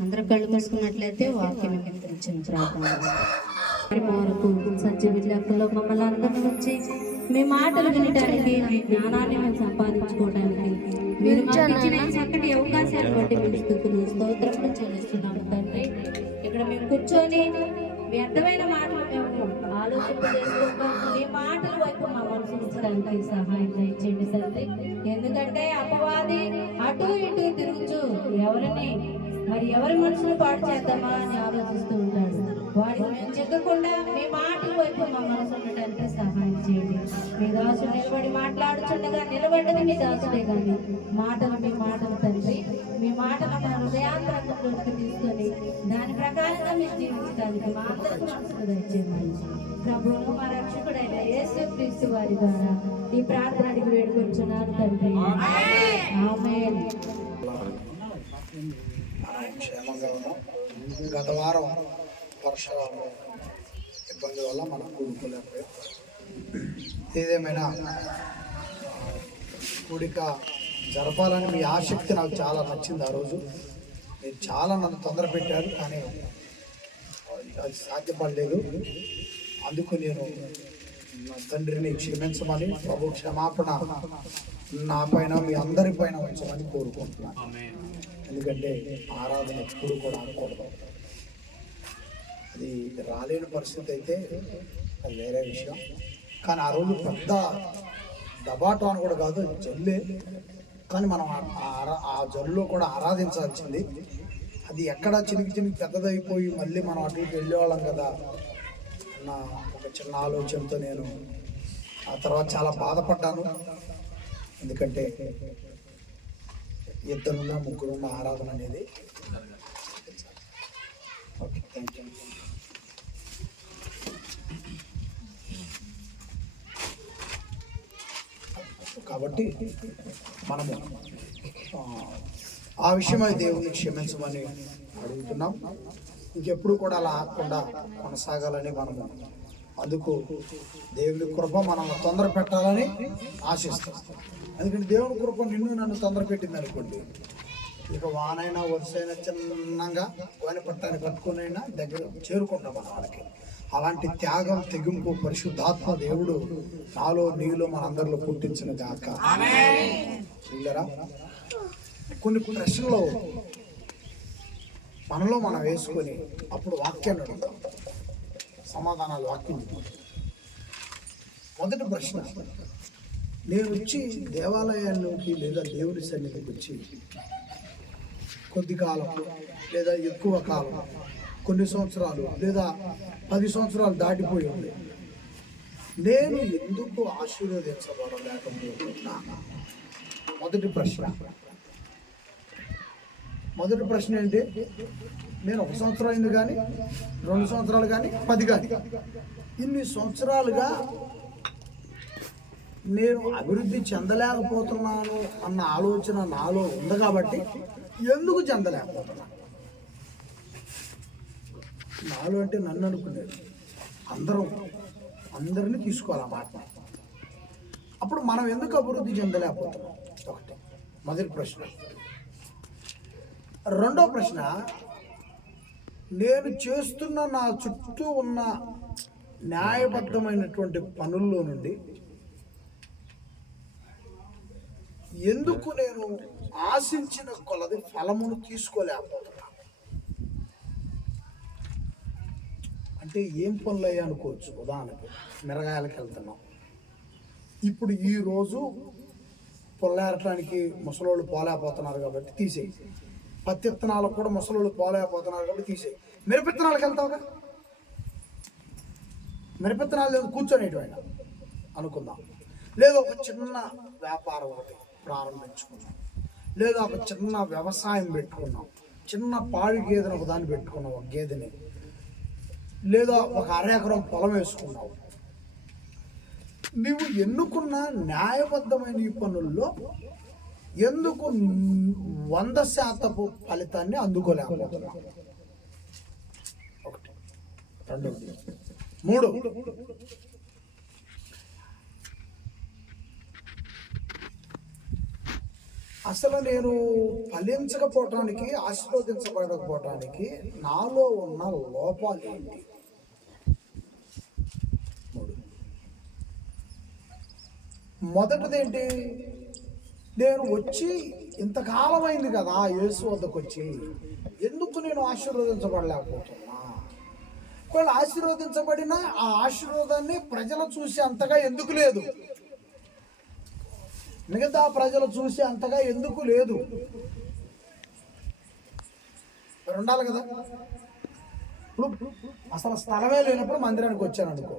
అందరూ కళ్ళు మూసుకున్నట్లయితే వాక్యం గురించిన ప్రార్థన వరకు సత్య విద్యార్థుల్లో మమ్మల్ని అందరినీ వచ్చి మీ మాటలు వినడానికి మీ జ్ఞానాన్ని మేము సంపాదించుకోవడానికి మీరు ఇచ్చిన చక్కటి అవకాశాన్ని బట్టి మీ స్తుతులు స్తోత్రములు చెల్లిస్తున్నాము తండ్రి. ఇక్కడ మేము కూర్చొని వ్యర్థమైన మాటలు మేము ఆలోచన చేసుకోక మీ మాటల వైపు మా మనసు ఉంచడానికి సహాయం దయచేయండి తండ్రి. ఎందుకంటే అపవాది అటు ఇటు తిరుగుచు ఎవరి మనసును పాడు చేద్దామా అని ఆలోచిస్తూ ఉంటాడు. వాడికి మేము చెక్కకుండా మీ మాటల వైపు మా మనసు ఉండటానికి సహాయం చేయండి. మీ దాసుడు నిలబడి మాట్లాడుచుండగా నిలబడ్డది మీ దాసుడే కానీ మాటలు మీ మాటలు తండ్రి. మీ మాటలు మన హృదయాంతరంగంలోకి తీసుకొని దాని ప్రకారంగా మేము జీవించడానికి మా అందరికీ మనసుకు దయచేయండి. ప్రభువును మా రక్షకుడైన యేసుక్రీస్తు వారి ద్వారా ఈ ప్రార్థన అడిగి వేడుకొచ్చున్నాను తండ్రి. ఆమేన్. క్షేమంగా ఉన్నాం. గత వారం వర్షాల ఇబ్బంది వల్ల మనం కూడుకోలేకపోయాం. ఏదేమైనా కూడిక జరపాలని మీ ఆసక్తి నాకు చాలా నచ్చింది. ఆ రోజు మీరు చాలా నన్ను తొందర పెట్టారు, కానీ అది సాధ్యపడలేదు. అందుకు నేను నా తండ్రిని క్షమించమని, ప్రభు క్షమాపణ నా పైన మీ అందరి పైన ఉంచమని కోరుకుంటున్నాను. ఎందుకంటే ఆరాధన ఎప్పుడు కూడా ఆగకూడదు. అది రాలేని పరిస్థితి అయితే అది వేరే విషయం. కానీ ఆ రోజు పెద్ద దబాటం అని కూడా కాదు, జల్లే. కానీ మనం ఆ జల్లులో కూడా ఆరాధించాల్సింది. అది ఎక్కడ చినికి పెద్దదైపోయి మళ్ళీ మనం అటు ఇటు వెళ్ళేవాళ్ళం కదా అన్న ఒక చిన్న ఆలోచనతో నేను ఆ తర్వాత చాలా బాధపడ్డాను. ఎందుకంటే ఇద్దరున్న ముగ్గురున్న ఆరాధన అనేది. Okay, thank you. కాబట్టి మనము ఆ విషయమై దేవుని క్షమించమని అడుగుతున్నాం. ఇంకెప్పుడు కూడా అలా ఆగకుండా కొనసాగాలని మనము అందుకు దేవుని కృప మనం తొందర పెట్టాలని ఆశిస్తాం. ఎందుకంటే దేవుని కృప నిన్ను నన్ను తొందర పెట్టింది అనుకోండి, ఇక వానైనా వరుసైనా చిన్నగా వాని పట్టాన్ని కట్టుకునైనా దగ్గర చేరుకుంటాం మన వాళ్ళకి. అలాంటి త్యాగం, తెగింపు పరిశుద్ధాత్మ దేవుడు నాలో నీలో మన అందరిలో పుట్టించిన గాక. చూడరా, కొన్ని ప్రశ్నలు మనలో మనం వేసుకొని అప్పుడు వాక్యాన్ని అడుగుతాం, సమాధానాలు వాక్యం. మొదటి ప్రశ్న, నేను వచ్చి దేవాలయాల్లోకి లేదా దేవుడి సన్నిధికి వచ్చి కొద్ది కాలం లేదా ఎక్కువ కాలం, కొన్ని సంవత్సరాలు లేదా 10 సంవత్సరాలు దాటిపోయి ఉంది, నేను ఎందుకు ఆశీర్వదించబడలేకపోతున్నా? మొదటి ప్రశ్న ఏంటి? నేను 1 సంవత్సరం అయింది కానీ, 2 సంవత్సరాలు కానీ, 10 కానీ, ఇన్ని సంవత్సరాలుగా నేను అభివృద్ధి చెందలేకపోతున్నాను అన్న ఆలోచన నాలో ఉంది కాబట్టి ఎందుకు చెందలేకపోతున్నా? నాలో అంటే నన్ను అనుకునేది, అందరినీ తీసుకోవాలన్నమాట. అప్పుడు మనం ఎందుకు అభివృద్ధి చెందలేకపోతున్నాం? ఒకటి మొదటి ప్రశ్న. రెండో ప్రశ్న, నేను చేస్తున్న నా చుట్టూ ఉన్న న్యాయబద్ధమైనటువంటి పనుల్లో నుండి ఎందుకు నేను ఆశించిన కొలది ఫలమును తీసుకోలేకపోతున్నా? అంటే ఏం పనులు అయ్యా అనుకోవచ్చు. ఉదాహరణకి మిరగాయలకి వెళ్తున్నాం, ఇప్పుడు ఈరోజు పొల్లేరటానికి ముసలోళ్ళు పోలేకపోతున్నారు కాబట్టి తీసేయి. పత్తి విత్తనాలకు కూడా ముసలోళ్ళు పోలేకపోతున్నారు కాబట్టి తీసేయి. మిరపిత్తనాలకు వెళ్తావుగా, మిరపిత్తనాలు లేదు కూర్చొనేటివైనా అనుకుందాం. లేదా ఒక చిన్న వ్యాపారం ఒకటి ప్రారంభించుకున్నాం, లేదా ఒక చిన్న వ్యవసాయం పెట్టుకున్నాం, చిన్న పాడి గేదెను ఒక దాన్ని పెట్టుకున్నాం, ఒక గేదెని, లేదా ఒక 1/2 ఎకరం పొలం వేసుకున్నావు. నువ్వు ఎన్నుకున్న న్యాయబద్ధమైన ఈ పనుల్లో ఎందుకు 100% ఫలితాన్ని అందుకోలేకపోతున్నావు? ఒకటి. రెండవది, 3, అసలు నేను ఫలించకపోవటానికి, ఆశీర్వదించబడకపోవటానికి నాలో ఉన్న లోపాలు ఏంటి? మొదటిది ఏంటి? నేను వచ్చి ఇంతకాలం అయింది కదా యేసు వద్దకు వచ్చి, ఎందుకు నేను ఆశీర్వదించబడలేకపోతున్నా? ఒకవేళ ఆశీర్వదించబడినా ఆ ఆశీర్వాదాన్ని ప్రజలు చూసి అంతగా ఎందుకు లేదు? మిగతా ప్రజలు చూసి అంతగా ఎందుకు లేదు? ఉండాలి కదా. ఇప్పుడు అసలు స్థలమే లేనప్పుడు మందిరానికి వచ్చాను అనుకో,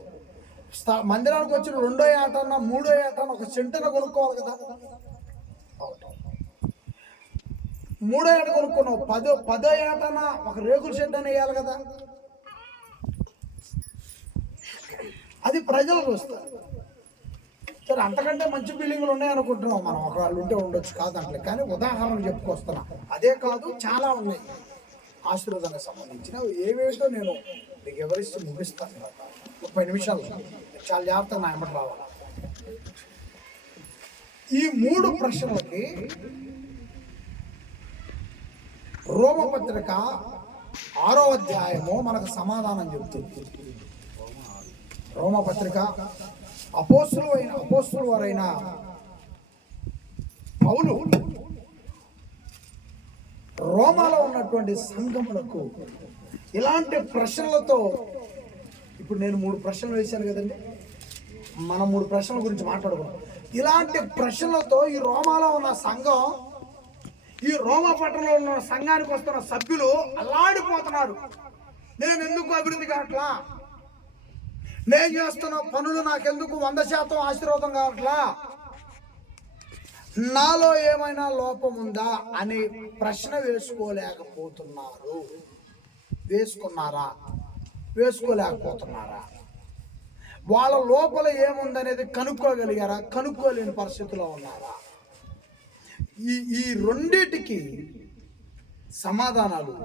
మందిరానికి వచ్చిన 2వ ఏటన్నా 3వ ఏటన్నా ఒక సెంటర్ కొనుక్కోవాలి కదా. 3వ ఏట కొనుక్కున్నావు, 10వ ఏటన్నా ఒక రేకుల షెడ్ అని వేయాలి కదా. అది ప్రజలు చూస్తారు. సరే, అంతకంటే మంచి బిల్డింగ్లు ఉన్నాయనుకుంటున్నాం మనం, ఒకవేళ ఉంటే ఉండొచ్చు, కాదంటలే, కానీ ఉదాహరణకు చెప్పుకొస్తున్నా. అదే కాదు, చాలా ఉన్నాయి ఆశీర్వాదానికి సంబంధించినవి. ఏవేటో నేను మీకు ఎవరిస్తూ ముగిస్తాను 30 నిమిషాలు. చాలా జాగ్రత్తగా నా ఎమ్మటి రావాలి. ఈ 3 ప్రశ్నలకి రోమపత్రిక 6వ అధ్యాయము మనకు సమాధానం చెబుతుంది. రోమపత్రిక అపోస్తుల వారైన పౌలు రోమాలో ఉన్నటువంటి సంఘములకు ఇలాంటి ప్రశ్నలతో, ఇప్పుడు నేను 3 ప్రశ్నలు వేశాను కదండి, మనం 3 ప్రశ్నల గురించి మాట్లాడుకున్నాం. ఇలాంటి ప్రశ్నలతో ఈ రోమాలో ఉన్న సంఘం, ఈ రోమా పట్టణంలో ఉన్న సంఘానికి వస్తున్న సభ్యులు అల్లాడిపోతున్నారు. నేను ఎందుకు అభివృద్ధి కావట్లా? నేను చేస్తున్న పనులు నాకెందుకు 100% ఆశీర్వాదం కావట్లా? నాలో ఏమైనా లోపం ఉందా అని ప్రశ్న వేసుకోలేకపోతున్నారు. వేసుకోలేకపోతున్నారా? వాళ్ళ లోపల ఏముందనేది కనుక్కోగలిగారా? కనుక్కోలేని పరిస్థితిలో ఉన్నారా? ఈ రెండిటికి సమాధానాలు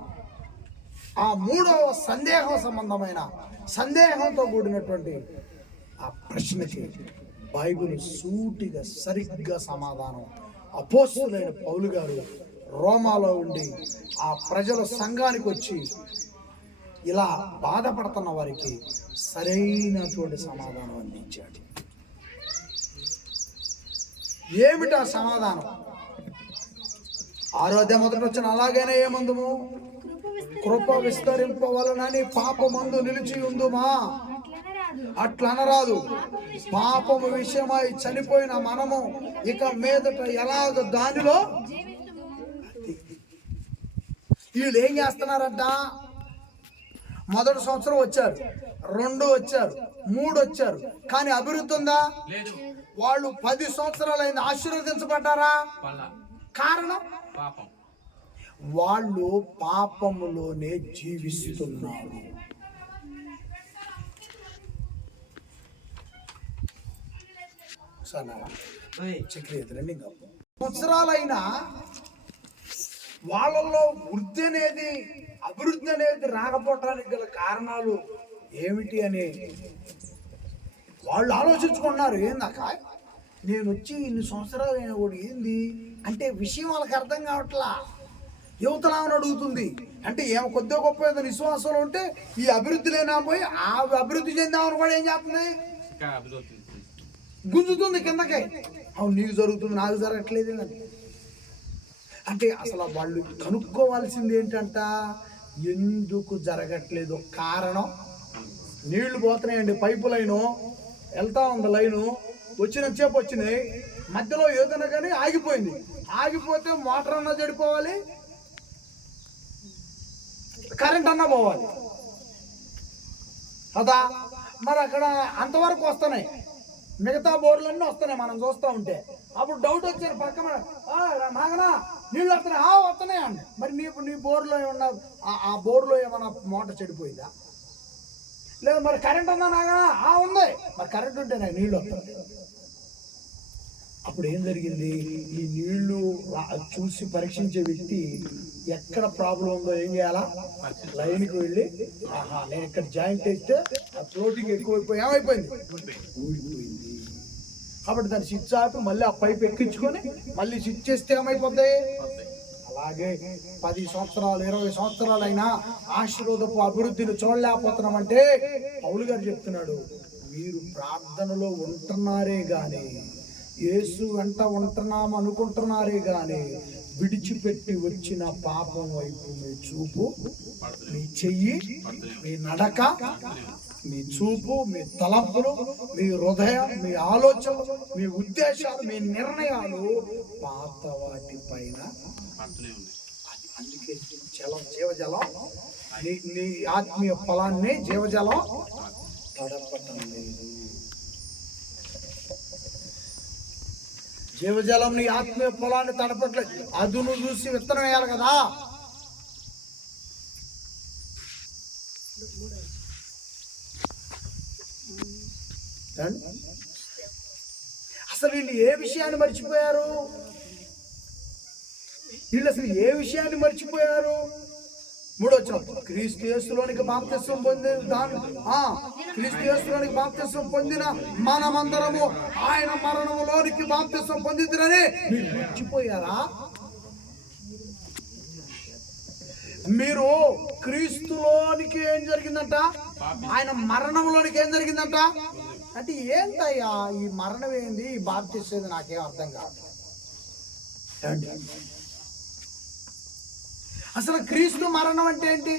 ఆ 3వ సందేహం సందేహంతో కూడినటువంటి ఆ ప్రశ్నకి బైబిల్ సూటిగా సరిగ్గా సమాధానం అపోస్తులైన పౌలు గారు రోమాలో ఉండి ఆ ప్రజల సంఘానికి వచ్చి ఇలా బాధపడుతున్న వారికి సరైనటువంటి సమాధానం అందించాడు. ఏమిటా సమాధానం? 6వ అధ్యాయం మొదటి వచ్చిన, అలాగైనా ఏమందుము? కృప విస్తరింపవలనని పాపమందు నిలిచి ఉందుమా? అట్లనరాదు. పాపము విషయమై చనిపోయిన మనము ఇక మీదట ఎలాగ దానిలో. వీళ్ళు ఏం చేస్తున్నారంట? మొదటి సంవత్సరం వచ్చారు, 2 వచ్చారు, 3 వచ్చారు, కానీ అభివృద్ధి ఉందా? వాళ్ళు 10 సంవత్సరాలైంది, ఆశీర్వదించబడ్డారా? కారణం వాళ్ళు పాపములోనే జీవిస్తున్నారు. సంవత్సరాలైనా వాళ్ళల్లో వృద్ధి అనేది, అభివృద్ధి అనేది రాకపోవటానికి గల కారణాలు ఏమిటి అని వాళ్ళు ఆలోచించుకున్నారు. ఏందాక నేను వచ్చి ఇన్ని సంవత్సరాలు అయినా కూడా ఏంది అంటే విషయం వాళ్ళకి అర్థం కావట్లా. యువతలామని అడుగుతుంది అంటే ఏమో కొద్దిగా గొప్ప ఏదో విశ్వాసంలో ఉంటే ఈ అభివృద్ధి లేనా పోయి ఆ అభివృద్ధి చెందామని కూడా ఏం చేస్తుంది? గుంజుతుంది కిందకే. అవును, నీకు జరుగుతుంది, నాకు జరగట్లేదు అంటే అసలు వాళ్ళు కనుక్కోవాల్సింది ఏంటంట? ఎందుకు జరగట్లేదు కారణం. నీళ్లు పోతున్నాయండి, పైపు లైను వెళ్తా ఉంది, లైను వచ్చినంతసేపు వచ్చినాయి, మధ్యలో ఏదైనా కానీ ఆగిపోయింది. ఆగిపోతే మోటార్ అన్నా చెడిపోవాలి, కరెంట్ అన్నా పోవాలి కదా. మరి అక్కడ అంతవరకు వస్తున్నాయి, మిగతా బోర్లన్నీ వస్తున్నాయి మనం చూస్తూ ఉంటే. అప్పుడు డౌట్ వచ్చారు పక్కన, నాగనా నీళ్ళు వస్తున్నాయి, వస్తున్నాయి అండి. మరి నీ బోర్లో ఏమన్నా ఆ బోర్లో ఏమన్నా మోటార్ చెడిపోయిందా? లేదు. మరి కరెంట్ ఉందా నాగనా? ఉంది. మరి కరెంట్ ఉంటే నాకు నీళ్ళు వస్తాయి. అప్పుడు ఏం జరిగింది? ఈ నీళ్లు చూసి పరీక్షించే వ్యక్తి ఎక్కడ ప్రాబ్లం ఉందో ఏం చేయాలా? లైన్కి వెళ్ళి, నేను ఇక్కడ జాయింట్ వేస్తే ఆ ఫ్లోటింగ్ ఎక్కువైపోయి ఏమైపోయింది? ఊడిపోయింది. కాబట్టి దాన్ని స్విచ్ ఆపి మళ్ళీ ఆ పైప్ ఎక్కించుకొని మళ్ళీ స్విచ్ చేస్తే ఏమైపోతాయి. అలాగే 10 సంవత్సరాలు 20 సంవత్సరాలైనా ఆశీర్వాదపు అభివృద్ధిని చూడలేకపోతున్నామంటే పౌలు గారు చెప్తున్నాడు, మీరు ప్రార్థనలో ఉంటున్నారే గాని, యేసు వెంట ఉంటున్నాం అనుకుంటున్నారే గాని, విడిచిపెట్టి వచ్చిన పాపం వైపు మీ చూపు, మీ చెయ్యి, మీ నడక, మీ చూపు, మీ తలంపులు, మీ హృదయం, మీ ఆలోచనలు, మీ ఉద్దేశాలు, మీ నిర్ణయాలు పాత వాటి పైన. అందుకే జీవజలం నీ ఆత్మీయ ఫలాన్ని జీవజలం తడపటం లేదు. జీవజలం నీ ఆత్మీయ ఫలాన్ని తడపట్లేదు. అదును చూసి విత్తనం వేయాలి కదా. అసలు వీళ్ళు ఏ విషయాన్ని మర్చిపోయారు? వీళ్ళు అసలు ఏ విషయాన్ని మర్చిపోయారు? 3వ వచనం, క్రీస్తు యేసులోనికి బాప్తిస్మం పొందిన క్రీస్తు యేసులోనికి బాప్తిస్మం పొందిన మనమందరము ఆయన మరణములోనికి బాప్తిస్మం పొందిందని మీరు మర్చిపోయారా? మీరు క్రీస్తులోనికి ఏం జరిగిందంట? ఆయన మరణంలోనికి ఏం జరిగిందంట? అంటే ఏంటయ్యా ఈ మరణం ఏంది, ఈ బాప్తిస్మం నాకేం అర్థం కాదు. అసలు క్రీస్తు మరణం అంటే ఏంటి?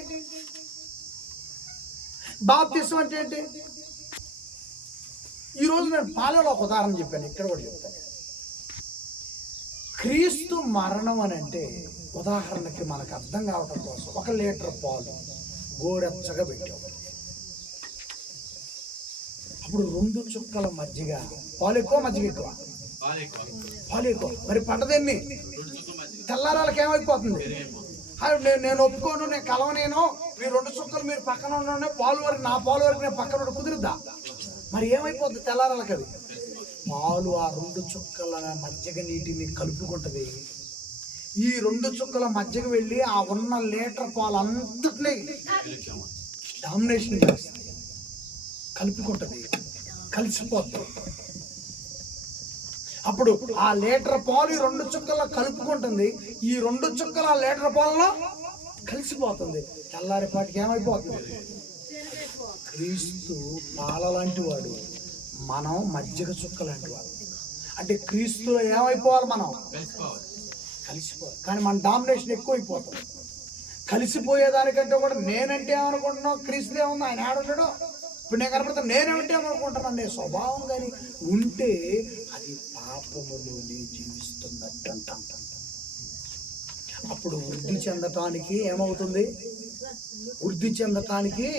బాప్తిస్మం అంటే ఏంటి? ఈరోజు నేను పాలలో ఒక ఉదాహరణ చెప్పాను, ఇక్కడ కూడా చెప్తాను. క్రీస్తు మరణం అని అంటే ఉదాహరణకి మనకు అర్థం కావటం కోసం 1 లీటర్ పాలు గోరెచ్చగా పెట్టాం. అప్పుడు 2 చుక్కల మజ్జిగ, పాలు ఎక్కువ మజ్జిగ ఎక్కువ? పాలు ఎక్కువ. మరి పడ్డదేన్ని? తెల్లారాలకి ఏమైపోతుంది? నేను ఒప్పుకోను, నేను కలవనేను, మీ 2 చుక్కలు మీరు పక్కన ఉన్న పాలు వరకు, నా పాలు వరకు నేను పక్కన కుదురుద్దా? మరి ఏమైపోద్ది తెల్లారాలకి? అది పాలు ఆ 2 చుక్కల మజ్జిగ నీటిని కలుపుకుంటది. ఈ 2 చుక్కల మజ్జిగ వెళ్ళి ఆ ఉన్న లీటర్ పాలు అంతటినీ డామినేషన్ చేస్తుంది, కలుపుకుంటది, కలిసిపోతుంది. అప్పుడు ఆ లీటర్ పాలు ఈ 2 చుక్కల్లో కలుపుకుంటుంది. ఈ 2 చుక్కల ఆ లీటర్ పాలలో కలిసిపోతుంది. తెల్లారిపాటికి ఏమైపోతుంది? క్రీస్తు పాల లాంటి వాడు, మనం మజ్జిగ చుక్క లాంటి వాడు. అంటే క్రీస్తులో ఏమైపోవాలి? మనం కలిసిపోవాలి. కానీ మన డామినేషన్ ఎక్కువైపోతుంది. కలిసిపోయేదానికంటే కూడా నేనంటే ఏమనుకుంటున్నావు? క్రీస్తు ఏముంది, ఆయన ఆడుంటాడు. ఇప్పుడు నేను కనపడతా నేనేమిటి ఏమనుకుంటున్నాను, నేను స్వభావం కానీ ఉంటే అది పాపములోనే జీవిస్తున్నట్టు అంటాం. అప్పుడు వృద్ధి చెందటానికి ఏమవుతుంది? వృద్ధి చెందటానికి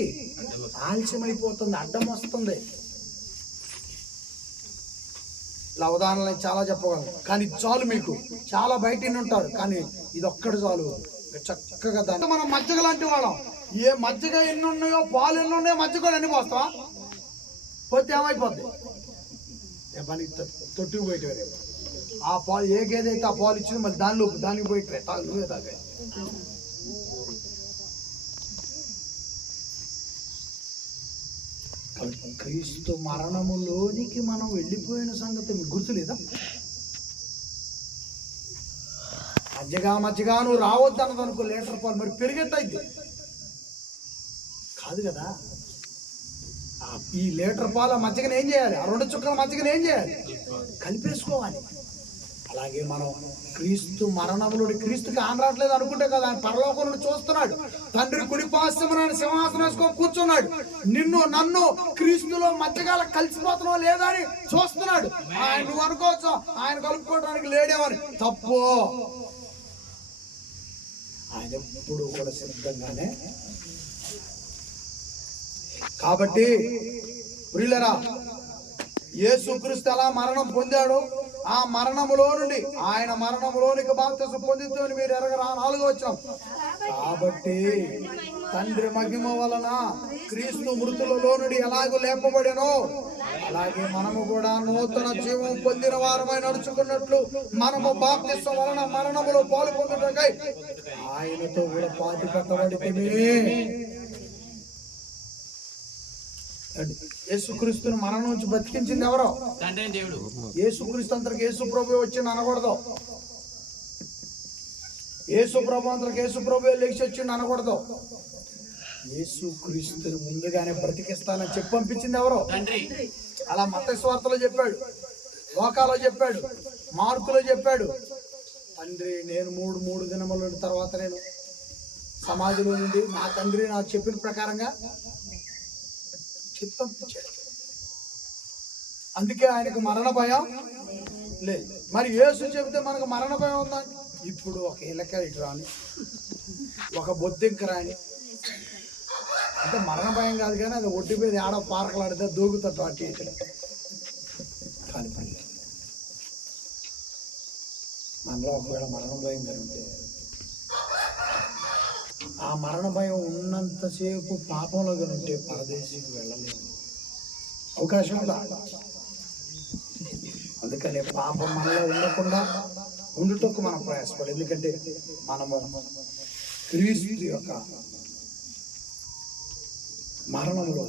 ఆలస్యమైపోతుంది, అడ్డం వస్తుంది. ఇలా ఉదాహరణలు చాలా చెప్పగలను, కానీ చాలు. మీకు చాలా బయట ఉంటారు, కానీ ఇది ఒక్కటి చాలు. చక్కగా దాన్ని మనం మజ్జిగ లాంటి వాళ్ళం. ఏ మజ్జిగ ఎన్ని ఉన్నాయో, పాలు ఎన్ని ఉన్నాయో, మజ్జిగ కూడా ఎన్ని పోస్తావా? పోతే ఏమైపోద్ది? పనికి తొట్టుకు పోయేటివారు. ఆ పాలు ఏ గేదె అయితే ఆ పాలు ఇచ్చింది, మళ్ళీ దానికి పోయి నువ్వే తాగా. క్రీస్తు మరణములోనికి మనం వెళ్ళిపోయిన సంగతి మీకు గుర్తులేదా? మజ్జిగా నువ్వు రావద్దు అన్నది అనుకో, లీటర్ పాలు మరి పెరిగెట్టయిద్ది కాదు కదా. ఈ లీటర్ పాల మజ్జిగను ఏం చేయాలి? ఆ 2 చుక్కల మజ్జిగను ఏం చేయాలి? కలిపేసుకోవాలి. అలాగే మనం క్రీస్తు మరణంలో, క్రీస్తుకి ఆనరాట్లేదు అనుకుంటే కదా, ఆయన పరలోకం నుండి చూస్తున్నాడు. తండ్రి కుడిపార్శ్వమున సింహాసనం వేసుకొని కూర్చున్నాడు. నిన్ను నన్ను క్రీస్తులో మధ్యకాల కలిసిపోతున్నావా లేదా అని చూస్తున్నాడు. ఆయన నువ్వు అనుకోవచ్చు ఆయన కలుపుకోవడానికి లేడేమని. తప్పు. ఆయన ఎప్పుడు కూడా సిద్ధంగానే. కాబట్టి ప్రియులరా, యేసుక్రీస్తు అలా మరణం పొందాడు. ఆ మరణములో నుండి ఆయన మరణములోనికి బాప్తిస్మం పొందుతూ మీరు ఎరగరా? 4వ వచనం. కాబట్టి తండ్రి మహిమ వలన క్రీస్తు మృతులలో నుండి ఎలాగో లేపబడెనో, అలాగే మనము కూడా నూతన జీవం పొందిన వారమై నడుచుకున్నట్లు మనము బాప్తిస్మం వలన మరణములో పాలు పొందుటకై ఆయనతో కూడా పాతి పెట్టబడితిమి. యేసుక్రీస్తుని మరణం నుంచి బతికించింది ఎవరో? తండ్రి దేవుడు. యేసుక్రీస్తు అంతరికి యేసు ప్రభు వచ్చింది అనకూడదు. యేసు ప్రభు అంతరికి యేసు ప్రభు లేచి వచ్చిండు అనకూడదు. యేసుక్రీస్తుని ముందుగానే బ్రతికిస్తానని చెప్పి పంపించింది ఎవరో? తండ్రి. అలా మత్తయి సువార్తలో చెప్పాడు, లోకాలో చెప్పాడు, మార్కులో చెప్పాడు. తండ్రి నేను మూడు దినముల తర్వాత నేను సమాధిలో నుండి నా తండ్రి నాకు చెప్పిన ప్రకారంగా చెప్పి పంపించాడు. అందుకే ఆయనకు మరణ భయం లేదు. మరి యేసు చెబితే మనకు మరణ భయం ఉందా? ఇప్పుడు ఒక ఇలక ఇటు రాని, ఒక బొద్దింక రాని, అంటే మరణ భయం కాదు కానీ అది ఒడ్డు మీద ఆడ పార్కలాడితే దూకుతాడు అటు ఇటు. కానీ మనలో ఒకవేళ మరణ భయం కలిగితే ఆ మరణ భయం ఉన్నంతసేపు పాపంలో కనుంటే పరదేశీకి వెళ్ళలేము, అవకాశం ఉందా? అందుకని పాపం మనలో ఉండకుండా ఉండుటకు మనం ప్రయాసపడు. ఎందుకంటే మనము క్రీస్తు యొక్క మరణంలో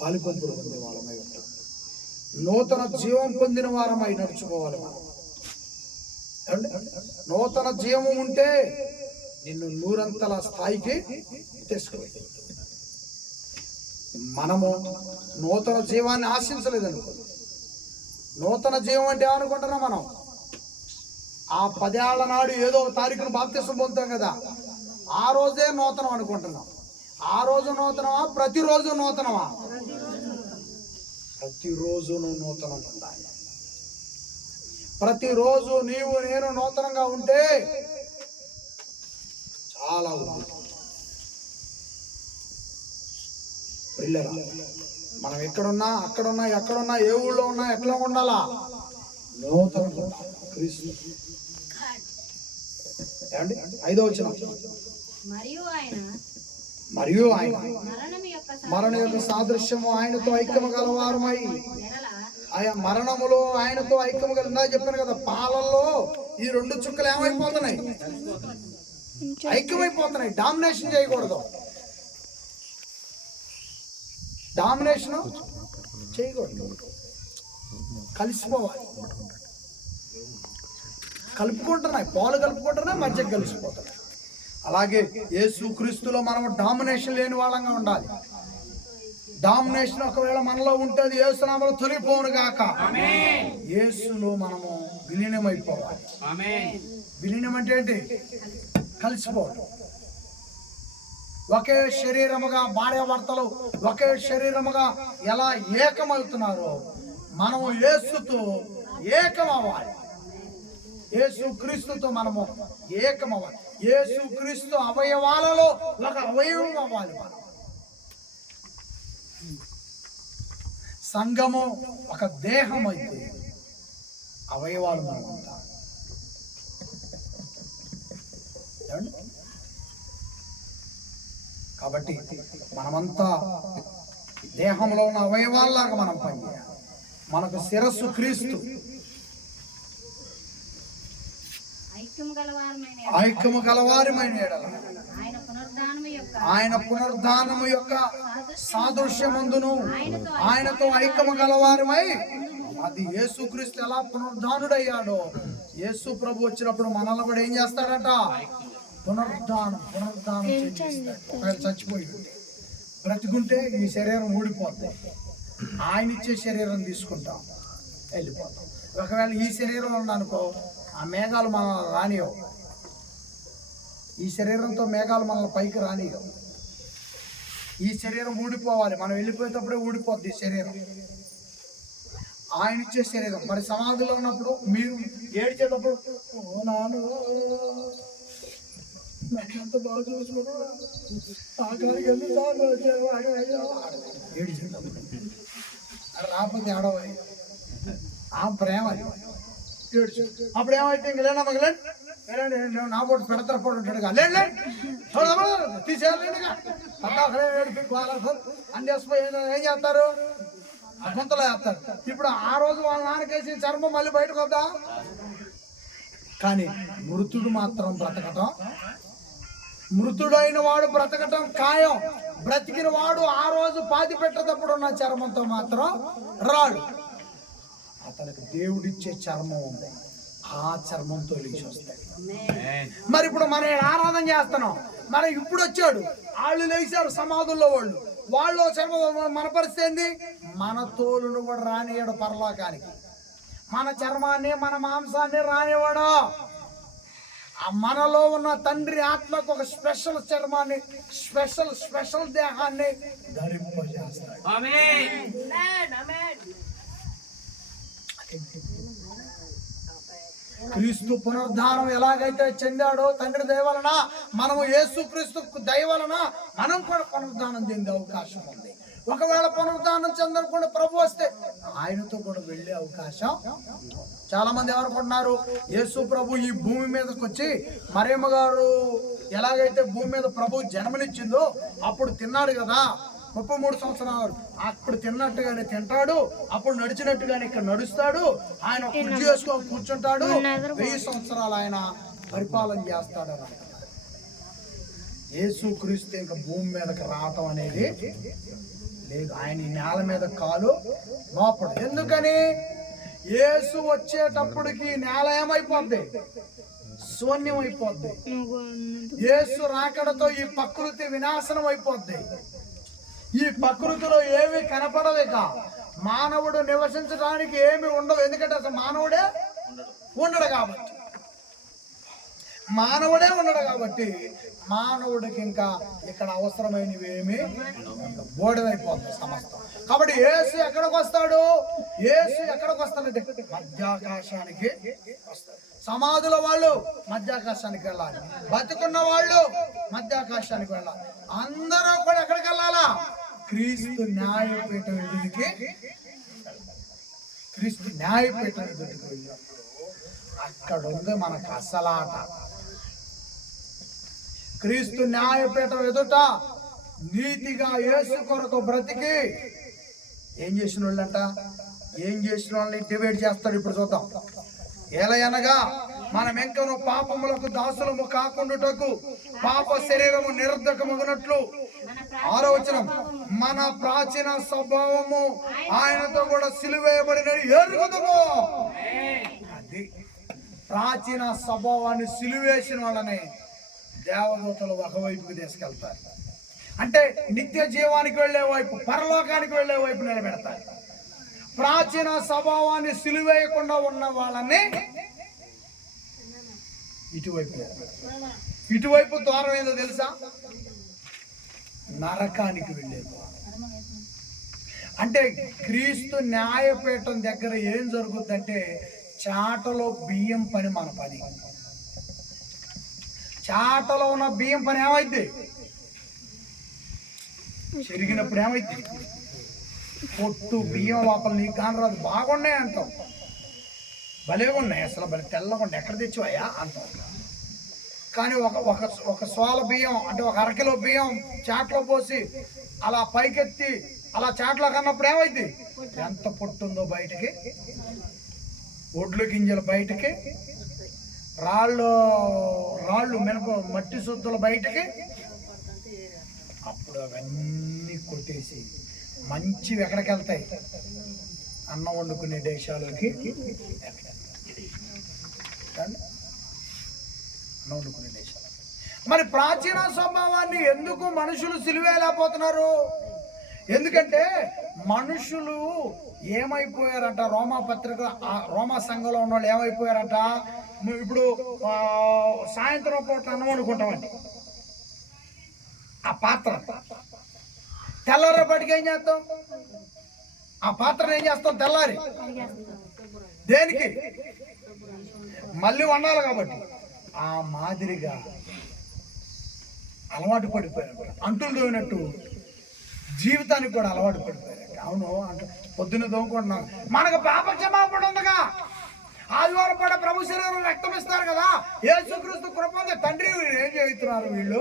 పాలిపంపులు పొందిన వాళ్ళమై ఉంటాం. నూతన జీవం పొందిన వారమై నడుచుకోవాలి. మనం నూతన జీవం ఉంటే నిన్ను నూరంతల స్థాయికి తీసుకువెళ్ళి. మనము నూతన జీవాన్ని ఆశించలేదనుకో. నూతన జీవం అంటే ఏమనుకుంటున్నాం మనం? ఆ 10 ఏళ్ల నాడు ఏదో ఒక తారీఖును బాప్తిసం పొందుతాం కదా, ఆ రోజే నూతనం అనుకుంటున్నాం. ఆ రోజు నూతనమా? ప్రతిరోజు నూతనమా? ప్రతిరోజు నువ్వు నూతనం ఉండాలి. ప్రతిరోజు నీవు నేను నూతనంగా ఉంటే చాలా ఉంది. పిల్లరా, మనం ఎక్కడున్నా అక్కడున్నా ఎక్కడున్నా ఏ ఊళ్ళో ఉన్నా ఎట్లా ఉండాలా? నూతనంగా ఉండాలి. క్రీస్తు. ఏమండి 5వ వచనం, మరియు ఆయన మరణ యొక్క సాదృశ్యము ఆయనతో ఐక్యము గలవారమై, ఆయన మరణములో ఆయనతో ఐక్యము గల చెప్పాను కదా, పాలల్లో ఈ 2 చుక్కలు ఏమైపోతున్నాయి? ఐక్యమైపోతున్నాయి. డామినేషన్ చేయకూడదు, డామినేషన్ చేయకూడదు, కలిసిపోవాలి. కలుపుకుంటున్నాయి, పాలు కలుపుకుంటున్నాయి, మధ్య కలిసిపోతున్నాయి. అలాగే యేసుక్రీస్తులో మనం డామినేషన్ లేని వాళ్ళంగా ఉండాలి. డామినేషన్ ఒకవేళ మనలో ఉంటే అది యేసు నామములో తొలగిపోవును గాక. యేసులో మనము విలీనమైపోవాలి. విలీనం అంటే ఏంటి? కలిసిపోవడం. ఒకే శరీరముగా భార్యాభర్తలు ఒకే శరీరముగా ఎలా ఏకమవుతున్నారో మనము యేసుతో ఏకమవ్వాలి. యేసుక్రీస్తుతో మనము ఏకమవ్వాలి. యేసుక్రీస్తు అవయవాలలో ఒక అవయవం అవ్వాలి. మనం సంఘము ఒక దేహం అయితే అవయవాలు మనం ఉంటాం. కాబట్టి మనమంతా దేహంలో ఉన్న అవయవాల్లాగా మనం పనిచేయాలి. మనకు శిరస్సు క్రీస్తు. ఐక్యము గలవారమైన ఎడల ఆయన పునరుద్ధానము యొక్క సాదృశ్యమందును ఆయనతో ఐక్యము గలవారమై, అది యేసుక్రీస్తు ఎలా పునరుద్ధానుడయ్యాడో యేసు ప్రభు వచ్చినప్పుడు మనల్ని కూడా ఏం చేస్తాడట? పునరుద్ధానం చేస్తాడు. చచ్చిపోయి బ్రతికుంటే ఈ శరీరం ఊడిపోతుంది, ఆయన ఇచ్చే శరీరం తీసుకుంటాం, వెళ్ళిపోతాం. ఒకవేళ ఈ శరీరం ఉందనుకో, ఆ మేఘాలు మనల్ని రానియవు. ఈ శరీరంతో మేఘాలు మనల్ని పైకి రానియవు. ఈ శరీరం ఊడిపోవాలి. మనం వెళ్ళిపోయేటప్పుడే ఊడిపోద్ది ఈ శరీరం. ఆయన ఇచ్చే శరీరం. మరి సమాధిలో ఉన్నప్పుడు మీరు ఏడ్చేటప్పుడు, ఓ నాను నాకెంత బాగా చూసుకున్నా, ఆఖరికి ఎన్నిసార్లు ఏడ్చేటప్పుడు రాకపోతే ఆడవాయి ఆ ప్రేమ ఏడ్చు. అప్పుడు ఏమైతే ఇంక లేనా మగలేండి నా పోటీ పెడతారు పోటీ ఉంటాడుగా, లేండి తీసేయాలండి. అన్ని వేసిపోయి ఏం చేస్తారు? ఆ గుంతలో వేస్తారు. ఇప్పుడు ఆ రోజు వాళ్ళ నాన్నకేసి చర్మం మళ్ళీ బయటకు వద్దా? కానీ మృతుడు మాత్రం బ్రతకటం, మృతుడైన వాడు బ్రతకటం ఖాయం. బ్రతికిన వాడు ఆ రోజు పాతి పెట్టేటప్పుడు ఉన్న చర్మంతో మాత్రం రాడు. అతనికి దేవుడిచ్చే చర్మం ఉంది, ఆ చర్మంతో లేచి వస్తాడు. మరి ఇప్పుడు మనం ఆరాధన చేస్తున్నాం, మరి ఇప్పుడు వచ్చాడు, వాళ్ళు లేచారు సమాధుల్లో, వాళ్ళు చర్మం. మన పరిస్థితి ఏంది? మన తోలును కూడా రానివాడు పరలోకానికి, మన చర్మాన్ని మన మాంసాన్ని రానివాడు. మనలో ఉన్న తండ్రి ఆత్మకు ఒక స్పెషల్ చర్మాన్ని, స్పెషల్ దేహాన్ని ధరింపజేస్తాడు. క్రీస్తు పునరుద్ధానం ఎలాగైతే చెందాడో తండ్రి దయ వలన, మనము యేసు క్రీస్తు దయ వలన మనం కూడా పునరుద్ధానం చెందే అవకాశం ఉంది. ఒకవేళ పునరుద్ధానం చెందకుండా ప్రభు వస్తే ఆయనతో కూడా వెళ్ళే అవకాశం. చాలా మంది ఏమనుకుంటున్నారు, యేసు ప్రభు ఈ భూమి మీదకి వచ్చి మరియమ్మ గారు ఎలాగైతే భూమి మీద ప్రభు జన్మనిచ్చిందో అప్పుడు తిన్నాడు కదా, 33 సంవత్సరాలు అప్పుడు తిన్నట్టుగానే తింటాడు, అప్పుడు నడిచినట్టుగానే ఇక్కడ నడుస్తాడు, ఆయన కుర్చీ వేసుకొని కూర్చుంటాడు, 1000 సంవత్సరాలు ఆయన పరిపాలన చేస్తాడు అని. యేసు క్రీస్తు ఇంకా భూమి మీదకి రావటం అనేది లేదు, ఆయన ఈ నేల మీద కాలు మోపడు. ఎందుకని? యేసు వచ్చేటప్పటికి నేల ఏమైపోద్ది? శూన్యం అయిపోద్ది. యేసు రాకడతో ఈ ప్రకృతి వినాశనం అయిపోద్ది. ఈ ప్రకృతిలో ఏమి కనపడవేక, మానవుడు నివసించడానికి ఏమి ఉండవు. ఎందుకంటే అసలు మానవుడే ఉండడు కాబట్టి మానవుడికి ఇంకా ఇక్కడ అవసరమైనవి ఏమి బోడిదైపోతుంది సమస్తం. కాబట్టి యేసు ఎక్కడికి వస్తాడు? యేసు ఎక్కడికి వస్తాడంటే మధ్యాకాశానికి వస్తాడు. సమాధుల వాళ్ళు మధ్యాకాశానికి వెళ్ళాలి, బతుకున్న వాళ్ళు మధ్యాకాశానికి వెళ్ళాలి. అందరూ కూడా ఎక్కడికి వెళ్ళాలా? క్రీస్తు న్యాయపీఠం ఎదుటికి. క్రీస్తు న్యాయపీఠం ఎదుటికి వెళ్ళాం. అక్కడ ఉంది మనకు అసలాట. క్రీస్తు న్యాయపీఠం ఎదుట నీతిగా యేసు కొరకు బ్రతికి ఏం చేసిన వాళ్ళని డిబేట్ చేస్తాడు. ఇప్పుడు చూద్దాం. ఎలయనగా మనం ఎంకను పాపములకు దాసులము కాకుండాటకు పాప శరీరము నిరర్ధకమగునట్లు. 6వ వచనం, మన ప్రాచీన స్వభావము ఆయనతో కూడా సిలువేయబడినది ఎరుగుదుము. అది ప్రాచీన స్వభావాన్ని సిలువేసిన వాళ్ళని దేవదూతలు ఒకవైపుకి తీసుకెళ్తారు. అంటే నిత్య జీవానికి వెళ్లే వైపు, పరలోకానికి వెళ్లే వైపు నిలబెడతారు. ప్రాచీన స్వభావాన్ని సిలువేయకుండా ఉన్న వాళ్ళని ఇటువైపు ద్వారం ఏదో తెలుసా? నరకానికి వెళ్ళేది. అంటే క్రీస్తు న్యాయపీఠం దగ్గర ఏం జరుగుతుందంటే చాటలో బియ్యం పని మన పని. చాటలో ఉన్న బియ్యం పని ఏమైంది? చెరిగినప్పుడు ఏమైంది? పొట్టు బియ్యం లోపల నీకు కానరాదు. బాగున్నాయి అంటాం, భలేగా ఉన్నాయి, అసలు భలే తెల్లగా ఉండే, ఎక్కడ తెచ్చివాయా అంటాం. కానీ ఒక సోల బియ్యం అంటే 1/2 కిలో బియ్యం చాట్లో పోసి అలా పైకెత్తి అలా చాట్లో కన్నప్పుడు ఏమైంది? ఎంత పొట్టుందో బయటికి, ఒడ్లు గింజలు బయటికి, రాళ్ళు మినప మట్టి శుద్ధులు బయటికి. అప్పుడు అవన్నీ కొట్టేసి మంచివి ఎక్కడికి వెళ్తాయి? అన్నం వండుకునే దేశాలకి. అన్నం వండుకునే దేశాలకి. మరి ప్రాచీన స్వభావాన్ని ఎందుకు మనుషులు సిలువేయలేకపోతున్నారు? ఎందుకంటే మనుషులు ఏమైపోయారంట? రోమా పత్రిక, రోమా సంఘంలో ఉన్న వాళ్ళు ఏమైపోయారంట? ఇప్పుడు సాయంత్రం పూట అన్నం వండుకుంటామండి, ఆ పాత్ర తెల్లారేపటికి ఏం చేస్తాం? ఆ పాత్రను ఏం చేస్తాం? తెల్లారి దేనికి? మళ్ళీ వండాలి కాబట్టి. ఆ మాదిరిగా అలవాటు పడిపోయారు. అంటులు తోమినట్టు జీవితానికి కూడా అలవాటు పడిపోయారు. అవును అంటే పొద్దున్న తోముకుంటున్నాం, మనకు పాప క్షమాపణ ఉందిగా, ఆదివారం పూట ప్రభు శరీరం రక్తం ఇస్తారు కదా, యేసుక్రీస్తు కృప ఉంది. తండ్రి ఏం చేస్తున్నారు వీళ్ళు?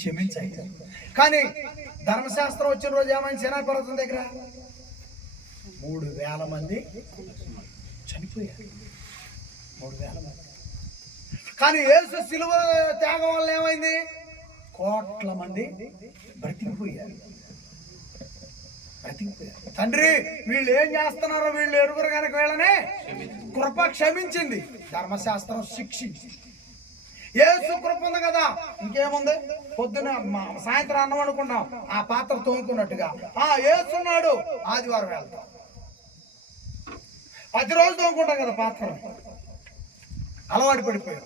క్షమించాయి. కానీ ధర్మశాస్త్రం వచ్చిన రోజు ఏమైంది? సినాయి పర్వతం దగ్గర 3000 మంది చనిపోయారు. 3000 మంది. కానీ యేసు సిలువ త్యాగం వల్ల ఏమైంది? కోట్ల మంది బ్రతికిపోయారు. తండ్రి వీళ్ళు ఏం చేస్తున్నారో వీళ్ళు ఎరుగురు కనుక వీళ్ళని కృప క్షమించింది, ధర్మశాస్త్రం శిక్షించింది. యేసు కృప ఉంది కదా, ఇంకేముంది? పొద్దున సాయంత్రం అన్నం అనుకున్నాం, ఆ పాత్ర తోముకున్నట్టుగా యేసున్నాడు, ఆదివారం వెళ్తాం. 10 రోజులు తోముకుంటాం కదా పాత్ర, అలవాటు పడిపోయాం.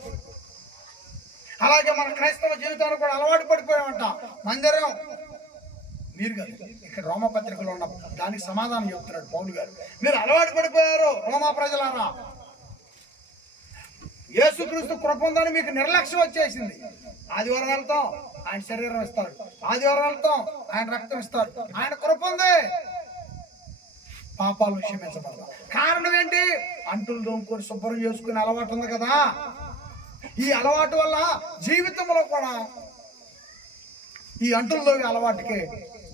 అలాగే మన క్రైస్తవ జీవితాలు కూడా అలవాటు పడిపోయామంట. మందిరం మీరు కాదు, ఇక్కడ రోమా పత్రికలో ఉన్న దానికి సమాధానం చెప్తున్నాడు పౌలు గారు. మీరు అలవాటు పడిపోయారు రోమా ప్రజలారా. యేసుక్రీస్తు కృప ఉందని మీకు నిర్లక్ష్యం వచ్చేసింది. ఆదివారం వెళ్తాం, ఆయన శరీరం ఇస్తాడు. ఆదివారం వెళ్తాం, ఆయన రక్తం ఇస్తాడు. ఆయన కృప ఉంది, పాపాలు క్షమించబడతాం. కారణం ఏంటి? అంటులు దోముకొని శుభ్రం చేసుకునే అలవాటు ఉంది కదా. ఈ అలవాటు వల్ల జీవితంలో కూడా ఈ అంటుల్లో అలవాటుకి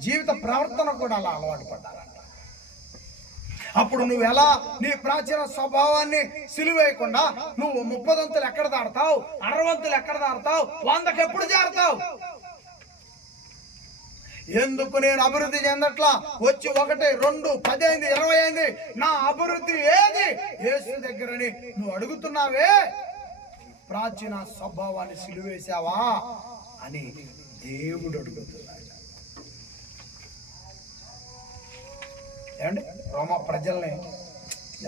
జీవిత ప్రవర్తన కూడా అలా అలవాటు పడ్డారంట. అప్పుడు నువ్వు ఎలా నీ ప్రాచీన స్వభావాన్ని సిలువేయకుండా నువ్వు 30 వంతులు ఎక్కడ దాడతావు, 60 వంతులు ఎక్కడ దాడతావు, 100కి ఎప్పుడు చేరతావు? ఎందుకు నేను అభివృద్ధి చెందట్లా? వచ్చి 1, 2, 10 అయింది, 20 అయింది, నా అభివృద్ధి ఏది? యేసు దగ్గరని నువ్వు అడుగుతున్నావే. ప్రాచీన స్వభావాన్ని సిలువేశావా అని దేవుడు అడుగుతున్నాడు. ఏమండి, రోమా ప్రజల్ని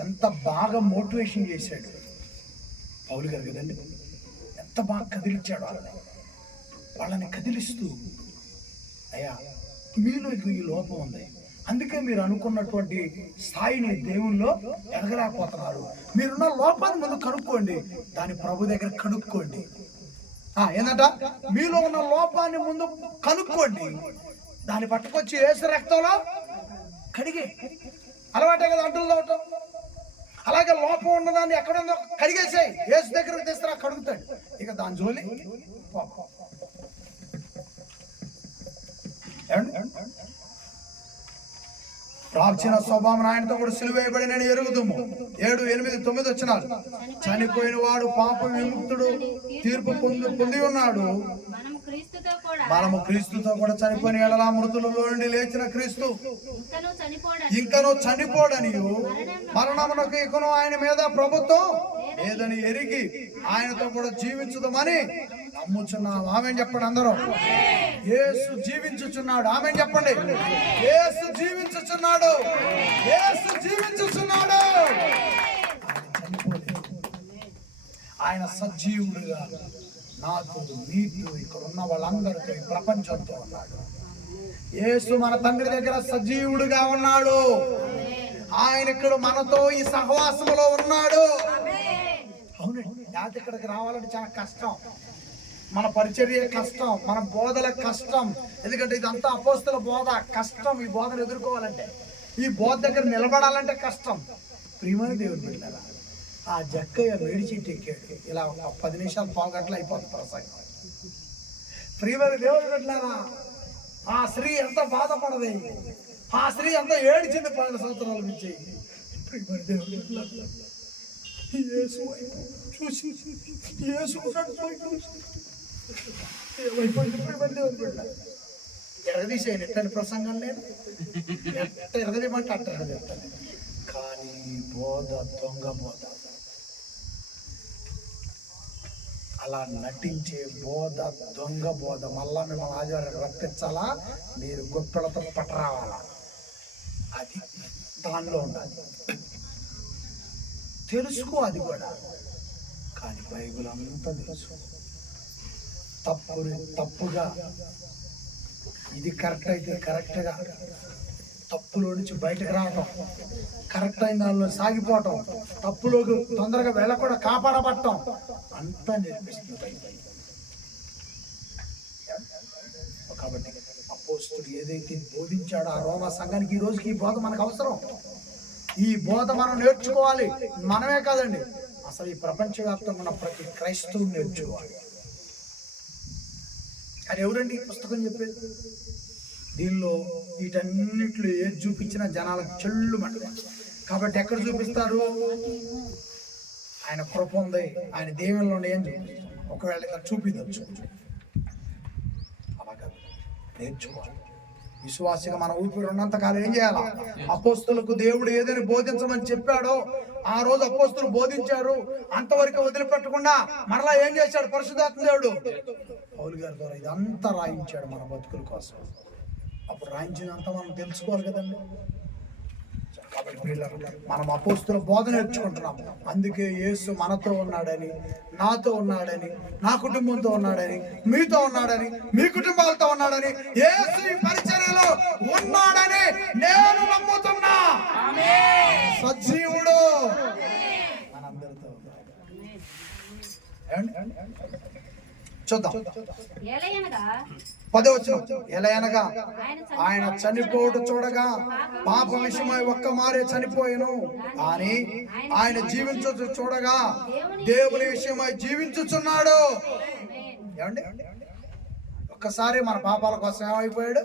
ఎంత బాగా మోటివేషన్ చేశాడు పౌలు గారు కదండి. ఎంత బాగా కదిలించాడు వాళ్ళని కదిలిస్తూ, అయ్యా మీలో ఈ లోపం ఉంది, అందుకే మీరు అనుకున్నటువంటి స్థాయిని దేవుల్లో ఎదగలేకపోతున్నారు. మీరున్న లోపాన్ని ముందు కనుక్కోండి, దాని ప్రభు దగ్గర కనుక్కోండి. ఏంటంట? మీలో ఉన్న లోపాన్ని ముందు కనుక్కోండి, దాన్ని పట్టుకొచ్చి యేసు రక్తంలో కడిగే అలవాటే కదా అంటులు తోవటం. అలాగే లోపం ఉన్నదాన్ని ఎక్కడుందో కడిగేసాయి, యేసు దగ్గరకు తెస్తారా కడుగుతాడు. ఇక దాని జోలి ప్రాచీన స్వభావం ఆయనతో కూడా సిలువేయబడి నేను ఎరుగుదుము. 7, 8, 9 వచ్చినారు. చనిపోయిన వాడు పాప విముక్తుడు, తీర్పు పొంది ఉన్నాడు. మనము క్రీస్తుతో కూడా చనిపోయిన ఎడల మృతులలో నుండి లేచిన క్రీస్తు ఇంకనూ చనిపోడనియు, మరణమునకు ఇకను ఆయన మీద ప్రభుత్వం లేదని ఎరిగి ఆయనతో కూడా జీవించుదామని నమ్ముచున్నాం. ఆమేన్ చెప్పండి అందరూ. యేసు జీవించుచున్నాడు. ఆమేన్ చెప్పండి. యేసు జీవించుచున్నాడు. యేసు జీవించుచున్నాడు. ఆయన సజీవుడుగా నాతో నీతో ఇక్కడ ఉన్న వాళ్ళందరితో ఈ ప్రపంచంతో ఉన్నాడు. యేసు మన తండ్రి దగ్గర సజీవుడుగా ఉన్నాడు. ఆయన ఇక్కడ మనతో ఈ సహవాసములో ఉన్నాడు. అవునండి, జాతి ఇక్కడికి రావాలంటే చాలా కష్టం. మన పరిచర్య కష్టం, మన బోధల కష్టం. ఎందుకంటే ఇదంతా అపోస్తల బోధ, కష్టం. ఈ బోధను ఎదుర్కోవాలంటే, ఈ బోధ దగ్గర నిలబడాలంటే కష్టం. ప్రియమైన దేవుని బిడ్డలారా, ఆ జక్కయ్య మేడి చెట్టు ఎక్కాడు. ఇలా 10 నిమిషాలు, పావు గంటలు అయిపోతుంది ప్రసంగం. ప్రియమైన దేవుని బిడ్డలారా, ఆ స్త్రీ ఎంత బాధపడది, ఆ స్త్రీ ఎంత ఏడిచింది 10 సంవత్సరాల నుంచి. ప్రియమైన దేవుని బిడ్డలారా, యేసు చూసి యేసు ఎరగదీసేయండి. ఎట్టని ప్రసంగం లేదు, ఎట్ట ఎరగదేమంటే అట్ట ఎరగదేస్తాను. కానీ బోధ దొంగ బోధ, అలా నటించే బోధ దొంగ బోధ. మళ్ళా మిమ్మల్ని ఆదివారం రప్పించాలా, మీరు గొప్పలతో పట్టరావాలా, అది దానిలో ఉండాలి. తెలుసుకో అది కూడా. కానీ బైబిల్ అంతా తెలుసు. తప్పుగా ఇది కరెక్ట్ అయితే కరెక్ట్గా, తప్పులో నుంచి బయటకు రావటం, కరెక్ట్ అయిన దానిలో సాగిపోవటం, తప్పులోకి తొందరగా వెళ్ళకుండా కాపాడబట్టం అంతా నేర్పిస్తుంది బైబిల్. కాబట్టి అపోస్తలుడు ఏదైతే బోధించాడో ఆ రోమా సంఘానికి, ఈ రోజుకి ఈ బోధ మనకు అవసరం. ఈ బోధ మనం నేర్చుకోవాలి. మనమే కాదండి, అసలు ఈ ప్రపంచవ్యాప్తంగా ఉన్న ప్రతి క్రైస్తవుడు నేర్చుకోవాలి. అది ఎవరండి ఈ పుస్తకం చెప్పేది? దీనిలో వీటన్నిట్లో ఏది చూపించినా జనాలకు చెల్లు మంటది. కాబట్టి ఎక్కడ చూపిస్తారు? ఆయన కృప ఉంది, ఆయన దేవుల్లో ఏం చూపిస్తారు. ఒకవేళ ఇక్కడ చూపించచ్చు. నేర్చుకోవాలి. విశ్వాసిగా మన ఊపిరి ఉన్నంత కాలం ఏం చేయాలా? అపోస్తులకు దేవుడు ఏదైనా బోధించమని చెప్పాడో ఆ రోజు అపోస్తులు బోధించారు. అంతవరకు వదిలిపెట్టకుండా మరలా ఏం చేశాడు పరిశుద్ధాత్మ దేవుడు? పౌలు గారి ద్వారా ఇదంతా రాయించాడు మన బతుకుల కోసం. అప్పుడు రాయించినంత మనం తెలుసుకోవాలి కదండి. కాబట్టి మనం అపోస్తుల బోధ నేర్చుకుంటున్నాం. అందుకే యేసు మనతో ఉన్నాడని, నాతో ఉన్నాడని, నా కుటుంబంతో ఉన్నాడని, మీతో ఉన్నాడని, మీ కుటుంబాలతో ఉన్నాడని, యేసు ఈ పరిచర్యలో ఉన్నాడని నేను నమ్ముతున్నా. సజీవుడు మనందరితో చూద్దాం. 10వ వచనం. ఎలయనగా ఆయన చనిపోటు చూడగా పాప విషయమై ఒక్క మారే చనిపోయెను, కానీ ఆయన జీవించు చూడగా దేవుని విషయమై జీవించుచున్నాడు. ఏమండి? ఒక్కసారి మన పాపాల కోసం ఏమైపోయాడు?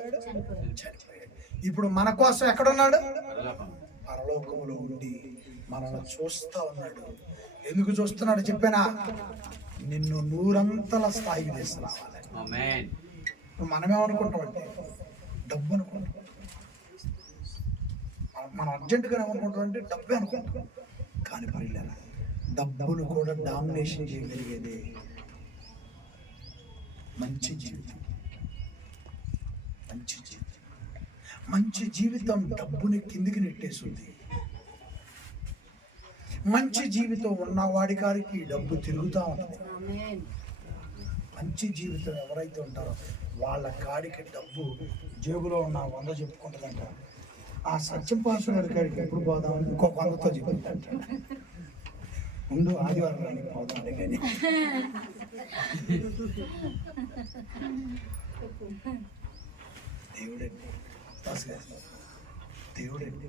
చనిపోయాడు. ఇప్పుడు మన కోసం ఎక్కడున్నాడు? పరలోకములో ఉండి మనల్ని చూస్తా ఉన్నాడు. ఎందుకు చూస్తున్నాడు చెప్పానా? నిన్ను 100 స్థాయికి తీసుకురావాలి. మనమేమనుకుంటామంటే డబ్బు అనుకుంటాం. మనం అర్జెంటుగా ఏమనుకుంటామంటే డబ్బే అనుకుంటాం. కానీ పరిలేనా, డబ్బును కూడా డామినేషన్ చేయగలిగేది మంచి జీవితం. మంచి జీవితం, మంచి జీవితం డబ్బుని కిందికి నెట్టేస్తుంది. మంచి జీవితం ఉన్నవాడి కాడికి డబ్బు తిరుగుతూ ఉంటుంది. మంచి జీవితం ఎవరైతే ఉంటారో వాళ్ళ కాడికి డబ్బు జేబులో ఉన్న 100 చెప్పుకుంటుందంట. ఆ సత్యం పాస్ గారి కాడికి ఎప్పుడు పోదామని ఇంకొక 100తో చెప్పుకుంటాంట. ముందు ఆదివారం పోదామని. కానీ దేవుడండి, దేవుడండి,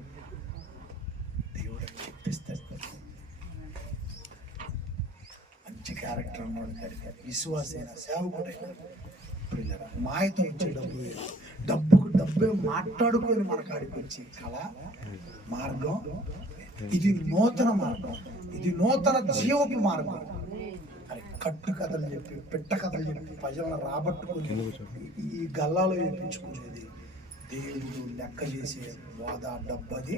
దేవుడండి చెప్పిస్తారు. మంచి క్యారెక్టర్ ఉన్నాడు కాడికి విశ్వాసైన సేవకుడైనా మాయతో వచ్చే డబ్బు, డబ్బుకు డబ్బే మాట్లాడుకొని మన కాడికి వచ్చి కళ మార్గం. ఇది నూతన మార్గం, ఇది నూతన జీవపు మార్గం. అది కట్టు కథలు చెప్పి, పిట్ట కథలు చెప్పి ప్రజలను రాబట్టుకుని ఈ గల్లాలో వేయించుకునేది దేవుడు లెక్క చేసే వాదా డబ్బు అది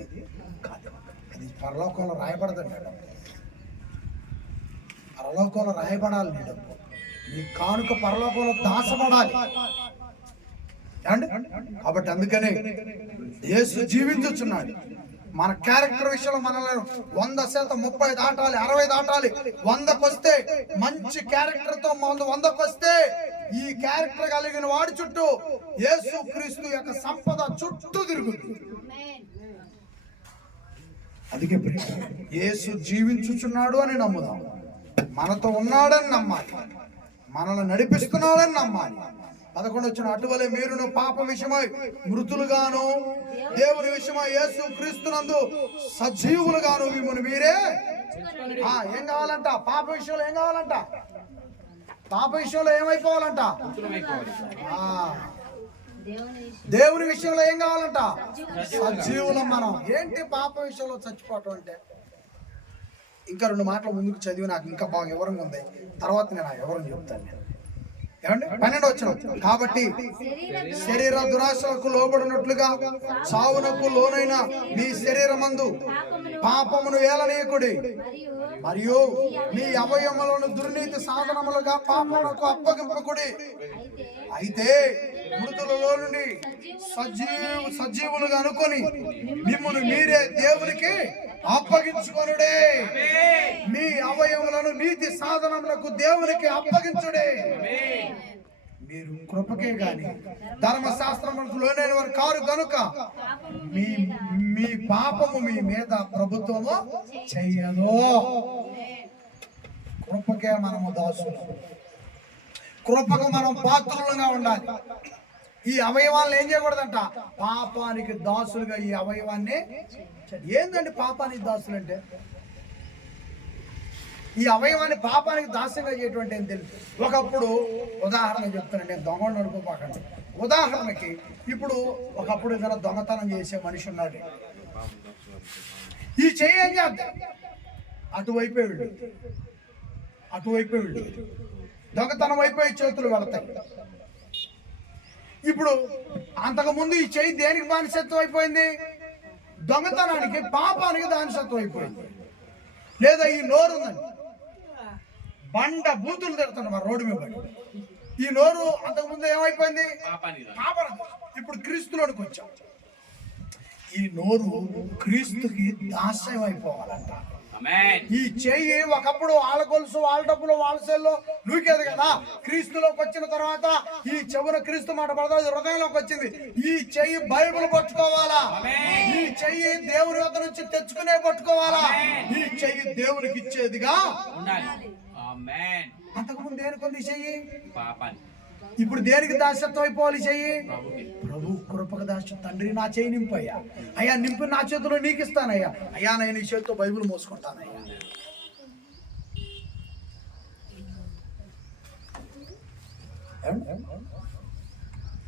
కాదు. అది పరలోకంలో రాయబడదండి. పరలోకంలో రాయబడాలి. నీ డబ్బు, నీ కానుక పరలోకంలో దాచబడాలి. కాబట్టి అందుకనే యేసు జీవించుచున్నాడు. మన క్యారెక్టర్ విషయంలో మనల్ని 100%, 30 దాటాలి, 60 దాటాలి. 100కు వస్తే మంచి క్యారెక్టర్ తో 100కు వస్తే ఈ క్యారెక్టర్ కలిగిన వాడి చుట్టూ యేసు క్రీస్తు యొక్క సంపద చుట్టూ తిరుగుతుంది. అందుకే యేసు జీవించుచున్నాడు అని నమ్ముదాం. మనతో ఉన్నాడని నమ్మాలి, మనల్ని నడిపిస్తున్నాడని నమ్మాలి. 11 వచ్చిన అటువలే మీరును పాప విషయమై మృతులుగాను, దేవుని విషయమై యేసు క్రీస్తునందు సజీవులుగాను మిమ్మల్ని మీరే. ఏం కావాలంట? పాప విషయంలో ఏం కావాలంట? పాప విషయంలో ఏమైపోవాలంట? దేవుని విషయంలో ఏం కావాలంట? సజీవులం మనం. ఏంటి పాప విషయంలో చచ్చిపోవటం అంటే? ఇంకా 2 మాటలు ముందుకు చదివి నాకు ఇంకా బాగా వివరంగా ఉంది. తర్వాత నేను ఆ వివరం చెప్తాను. ఏమండి? 12 వచ్చిన కాబట్టి శరీర దురాశలకు లోబడినట్లుగా సావునకు లోనైన మీ శరీరమందు పాపమును ఏలనీయకుడి, మరియు మీ అవయవములను దుర్నీతి సాధనములుగా పాపములకు అప్పగింపకుడి. అయితే మృతులలో నుండి సజీవులుగా అనుకొని మిమ్మల్ని మీరే దేవునికి అప్పగించుకొనుడే. మీ అవయవములను నీతి సాధనములకు దేవునికి అప్పగించుడే. మీరు కృపకే గాని ధర్మశాస్త్రములకు లోనైన వారు కారు కనుక మీ పాపము మీ మీద ప్రభుత్వము చెయ్యదు. కృపకే మనము దాసులు, కృపకు మనం పాత్రులుగా ఉండాలి. ఈ అవయవాలను ఏం చేయకూడదంట? పాపానికి దాసులుగా ఈ అవయవాన్ని. ఏందండి పాపానికి దాసులు అంటే? ఈ అవయవాన్ని పాపానికి దాస్యంగా చేయటువంటి ఏం తెలుసు. ఒకప్పుడు ఉదాహరణ చెప్తానండి, నేను దొంగ నడుపుకోకండి. ఉదాహరణకి ఇప్పుడు ఒకప్పుడు ఏదైనా దొంగతనం చేసే మనిషి ఉన్నాడు. ఈ చెయ్యి ఏం చేద్దాం? అటువైపే వెళ్ళు, దొంగతనం అయిపోయి చేతులు వెళతాయి. ఇప్పుడు అంతకుముందు ఈ చెయ్యి దేనికి బానిసత్వం అయిపోయింది? దొంగతనానికి, పాపానికి బానిసత్వం అయిపోయింది. లేదా ఈ నోరు ఉందండి, బండ బూతులు తిడుతున్నాం మా రోడ్డు మీద. ఈ నోరు అంతకుముందు ఏమైపోయింది? పాపం. ఇప్పుడు క్రీస్తులోనికి వచ్చాం. ఈ నోరు క్రీస్తుకి దాస్యం అయిపోవాలంట. ఈ చెయ్యి ఒకప్పుడు వాళ్ళ గొలుసు, వాళ్ళ డబ్బులు, వాళ్ళ సెల్లో నూకేది కదా. క్రీస్తులోకి వచ్చిన తర్వాత ఈ చెవున క్రీస్తు మాట పడతాది, హృదయంలోకి వచ్చింది. ఈ చెయ్యి బైబిల్ పట్టుకోవాలా, ఈ చెయ్యి దేవుని వద్ద నుంచి తెచ్చుకునే పట్టుకోవాలా, ఈ చెయ్యి దేవునికి ఇచ్చేదిగా ఉండాలి. అంతకుముందు దేనికి ఉంది చెయ్యి? ఇప్పుడు దేనికి దాసత్వం అయిపోవాలి చెయ్యి? ప్రభు కృపకు దాసు. తండ్రి నా చెయ్యి నింపయ్యా, అయ్యా నింపి నా చేతిలో నీకు ఇస్తానయ్యా, అయ్యా నేను ఈ చేతితో బైబిల్ మోసుకుంటానయ్యా.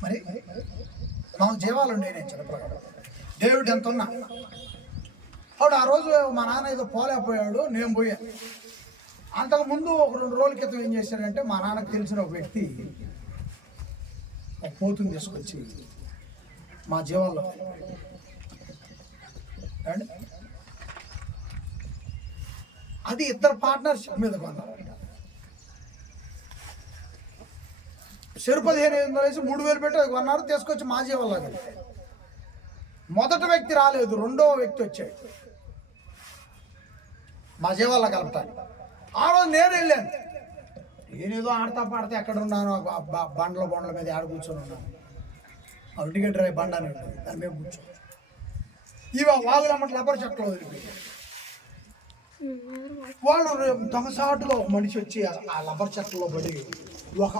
మరి మాకు జీవాలు ఉండే నేను చిన్నప్పుడు దేవుడు ఎంత ఉన్నా అప్పుడు ఆ రోజు మా నాన్న ఏదో పోలేకపోయాడు, నేను పోయాను. అంతకుముందు ఒక 2 రోజుల క్రితం ఏం చేశాడంటే మా నాన్నకు తెలిసిన ఒక వ్యక్తి ఒక పోతుని తీసుకొచ్చి మా జీవాల్లో అది ఇద్దరు పార్ట్నర్షిప్ మీద కొన్నారు. చెరు 15,000 వేసి 3,000 పెట్టి అది కొన్నారు, తీసుకొచ్చి మా జీవాల్లో కలిపారు. మొదటి వ్యక్తి రాలేదు, రెండవ వ్యక్తి వచ్చాడు మా జీవాల్లో కలపటానికి. ఆ రోజు నేను వెళ్ళాను. నేనేదో ఆడతా పాడితే ఎక్కడ ఉన్నాను, బండ్ల మీద ఆడ కూర్చొని ఉన్నాను. అరటిగా డ్రై బండ అని దాని మీద కూర్చో. ఇవా వాగులమ్మటి రబ్బర్ చెట్లు వదిలిపోయారు. వాళ్ళు దొంగసాటుగా ఒక మనిషి వచ్చి ఆ రబ్బర్ చెట్లలో పడి ఒక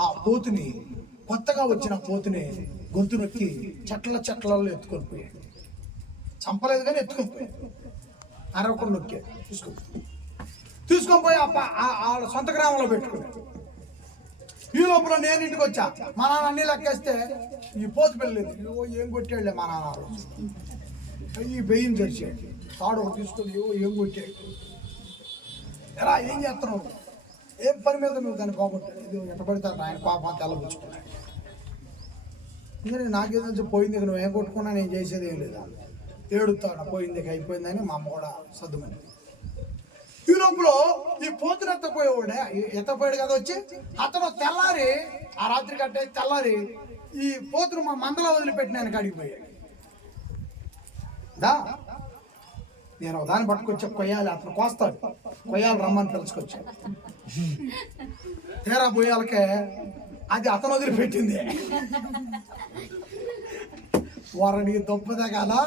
ఆ పోతుని, కొత్తగా వచ్చిన పోతుని గొంతు నొక్కి చెట్లలో ఎత్తుకొని పోయాడు. చంపలేదు కానీ ఎత్తుకొని పోయాడు. అరవకుండా నొక్కాడు, తీసుకొని పోయి ఆ సొంత గ్రామంలో పెట్టుకున్నాడు. ఈ లోపల నేను ఇంటికి వచ్చా. మా నాన్న అన్ని లెక్కేస్తే ఈ పోతు పెళ్ళలేదు. ఏం కొట్టాడులే మా నాన్న. ఈ బెయ్యం తెరిచాడు, తాడు ఒకటి తీసుకొని ఏం కొట్టాడు. ఎలా ఏం చేస్తున్నావు? ఏం పని మీద నువ్వు దాన్ని పోగొట్టాడు. ఇది ఎట్ట పడతాడు ఆయన పాపం తెల్లబుచ్చుకున్నాడు. ఇంకా నాకేదో పోయింది, నువ్వు ఏం కొట్టుకున్నా నేను చేసేది ఏం లేదా. ఏడుతాడు, పోయింది అయిపోయిందని మా అమ్మ కూడా సర్దుమని. ఈ లోపల ఈ పోతుని ఎత్తపోయేవాడే, ఎత్తపోయాడు కదా వచ్చి. అతను తెల్లారి ఆ రాత్రి కట్టేసి తెల్లారి ఈ పోతును మా మందలో వదిలిపెట్టినాను కాడికి పోయాడు. నేను దాన్ని పట్టుకొచ్చా, కొయ్యాలి. అతను కోస్తాడు, కొయ్యాలి రమ్మని తెలుసుకొచ్చాడు. తీరా పోయాలకే అది అతను వదిలిపెట్టింది. వారికి దొప్పదే కదా,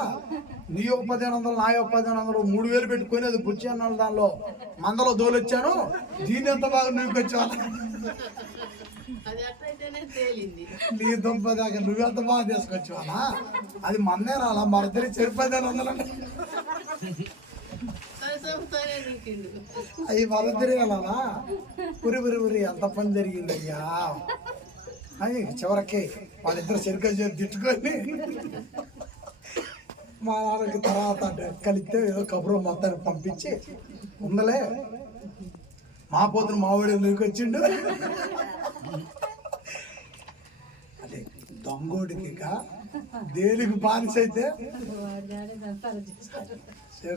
నీ 1500 నా 1500 3,000 పెట్టుకొని అది బుచ్చి అన్నాడు. దానిలో మందలో దోలొచ్చాను, దీన్ని ఎంత బాగా నువ్వుకొచ్చాను. నీ దొంపదాకా నువ్వెంత బాగా తీసుకొచ్చావా? అది మందే రాలా, మరిద్దరి చెరు 1500 అవి మరిద్దరి వెళ్ళాలా. ఉరి ఎంత పని జరిగిందయ్యా అని చివరికి వాళ్ళిద్దరు చెరుక చేసి తిట్టుకొని మా నాన్నకి తర్వాత కలిస్తే ఏదో కబురు మొత్తాన్ని పంపించి ఉందలే మా పోతును మావాడి ఎందుకు వచ్చిండు. అదే దొంగోడికి దేనికి బానిస అయితే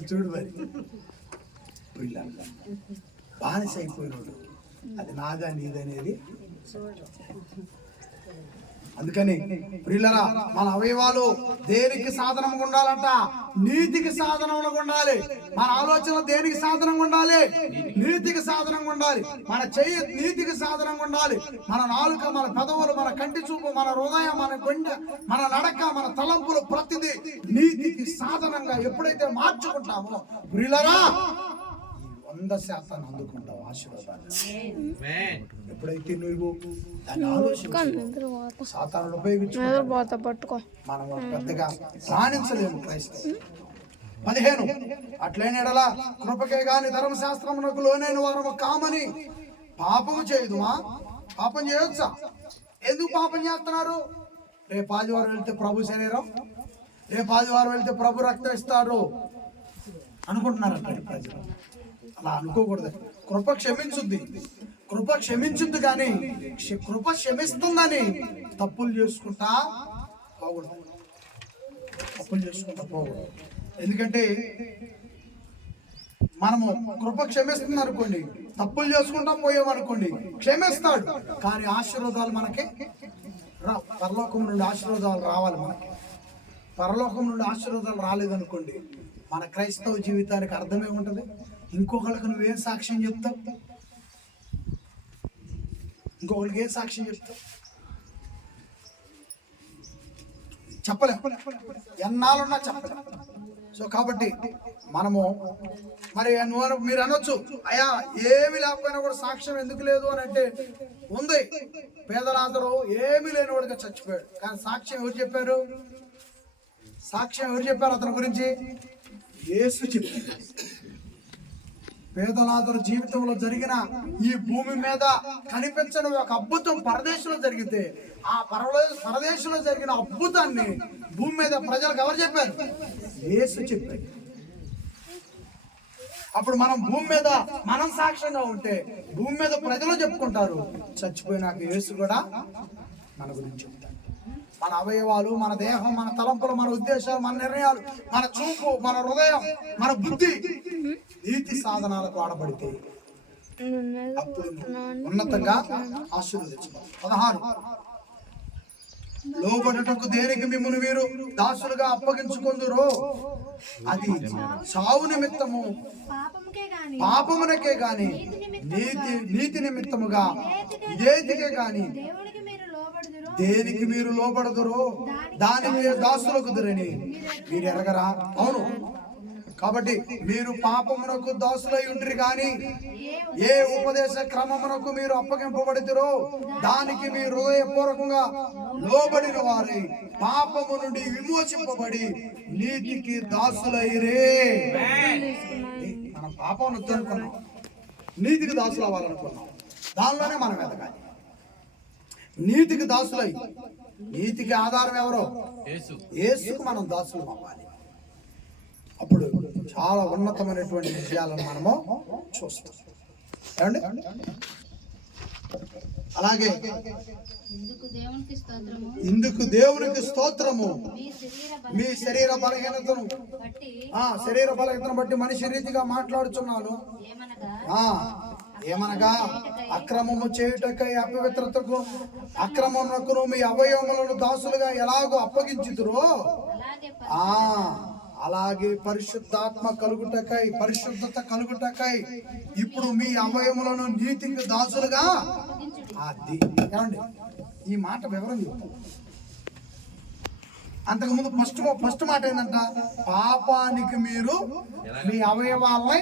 చూడు మరి బానిస అయిపోయినాడు. అది నాదా నీదనేది. అందుకని ప్రియులరా, మన అవయవాలు దేనికి సాధనంగా ఉండాలంట? నీతికి సాధనంగా ఉండాలి. మన ఆలోచన దేనికి సాధనంగా ఉండాలి? నీతికి సాధనంగా ఉండాలి. మన చెయ్యి నీతికి సాధనంగా ఉండాలి. మన నాలుక, మన పెదవులు, మన కంటి చూపు, మన హృదయం, మన గుండె, మన నడక, మన తలంపులు ప్రతిదీ నీతికి సాధనంగా ఎప్పుడైతే మార్చుకుంటామో ప్రియులరా 100% అందుకుంటావు ఆశీర్వాదాలు. ఎప్పుడైతే నువ్వు దాన్ని ఆలోచించు, సాతానుడు ఉపయోగించు మనం పెద్దగా రాణించలేము క్రైస్తవులు. 15 అట్లైనడలా కృపకే గాని ధర్మశాస్త్రమునకు లోనైన వారము కామని పాపము చేయుదుమా? పాపం చేయొచ్చా? ఎందుకు పాపం చేస్తున్నారు? రేపు ఆదివారం వెళ్తే ప్రభు శరీరం, రేపు ఆదివారం వెళ్తే ప్రభు రక్తం ఇస్తారు అనుకుంటున్నారంట ప్రజలు. అలా అనుకోకూడదు. కృప క్షమించుద్ది, కృప క్షమించుద్ది, కానీ కృప క్షమిస్తుందని తప్పులు చేసుకుంటా పోకూడదు. తప్పులు చేసుకుంటా పోకూడదు. ఎందుకంటే మనము కృప క్షమిస్తుంది అనుకోండి, తప్పులు చేసుకుంటా పోయామనుకోండి క్షమిస్తాడు, కానీ ఆశీర్వాదాలు మనకి పరలోకం నుండి ఆశీర్వాదాలు రావాలి. మనకి పరలోకం నుండి ఆశీర్వాదాలు రాలేదనుకోండి మన క్రైస్తవ జీవితానికి అర్థమే ఉంటుంది. ఇంకొకరికి నువ్వేం సాక్ష్యం చెప్తావు? ఇంకొకరికి ఏం సాక్ష్యం చెప్తావు? చెప్పలే, ఎన్నాళ్ళున్నా చెప్పలే. సో కాబట్టి మనము మరి మీరు అనొచ్చు, అయ్యా ఏమి లేకపోయినా కూడా సాక్ష్యం ఎందుకు లేదు అని అంటే, ఉంది. పేదలాదరూ ఏమీ లేనివాడిగా చచ్చిపోయాడు, కానీ సాక్ష్యం ఎవరు చెప్పారు? సాక్ష్యం ఎవరు చెప్పారు అతని గురించి? యేసు చెప్పారు. పేదలాదరు జీవితంలో జరిగిన ఈ భూమి మీద కనిపించని ఒక అద్భుతం పరదేశంలో జరిగితే, ఆ పరదేశంలో జరిగిన అద్భుతాన్ని భూమి మీద ప్రజలకు ఎవరు చెప్పారు? యేసు చెప్పారు. అప్పుడు మనం భూమి మీద మనం సాక్ష్యంగా ఉంటే భూమి మీద ప్రజలు చెప్పుకుంటారు, చచ్చిపోయినాక యేసు కూడా మన గురించి చెప్తాడు. మన అవయవాలు, మన దేహం, మన తలంపులు, మన ఉద్దేశాలు, మన నిర్ణయాలు, మన చూపు, మన హృదయం, మన బుద్ధి నీతి సాధనాలకు వాడబడితే అప్పుడు ఉన్నతంగా ఆశీర్వదించుకోవాలి. 16 లోబడుటకు దేనికి మిమ్మును మీరు దాసులుగా అప్పగించుకొందురో అది సావు నిమిత్తము పాపమునకే గాని నీతి నిమిత్తముగా దేనికే గాని దేనికి మీరు లోబడదురో దానికి మీరు దాసులకు దురని మీరు ఎరగరా? అవును. కాబట్టి మీరు పాపమునకు దాసులై ఉంటరి గాని ఏ ఉపదేశ క్రమమునకు మీరు అప్పగింపబడితురో దానికి మీరు హృదయపూర్వకంగా లోబడిన వారై పాపము నుండి విమోచింపబడి నీతికి దాసులైరే. మనం పాపం వద్దనుకున్నాం, నీతికి దాసులు అవ్వాలనుకున్నాం, దానిలోనే మనం ఎదగాలి. నీతికి దాసులై, నీతికి ఆధారం ఎవరో? యేసుకు మనం దాసులు అవ్వాలి. అప్పుడు చాలా ఉన్నతమైనటువంటి విషయాలను మనము చూస్తాం. ఏమండి? అలాగే ఇందుకు దేవునికి స్తోత్రము. మీ శరీర బలహీనతను బట్టి మనిషి రీతిగా మాట్లాడుచున్నాను. ఏమనగా అక్రమము చేయుటకై అపవిత్రతకు అక్రమమునకును మీ అవయవములను దాసులుగా ఎలాగో అప్పగించుతురో అలాగే పరిశుద్ధాత్మ కలుగుటకై, పరిశుద్ధత కలుగుటకై ఇప్పుడు మీ అవయములను నీతికి దాసులుగా. అది ఏమండి, ఈ మాట వివరం చెప్తాను. అంతకుముందు ఫస్ట్ మాట ఏంటంట? పాపానికి మీరు మీ అవయవాలని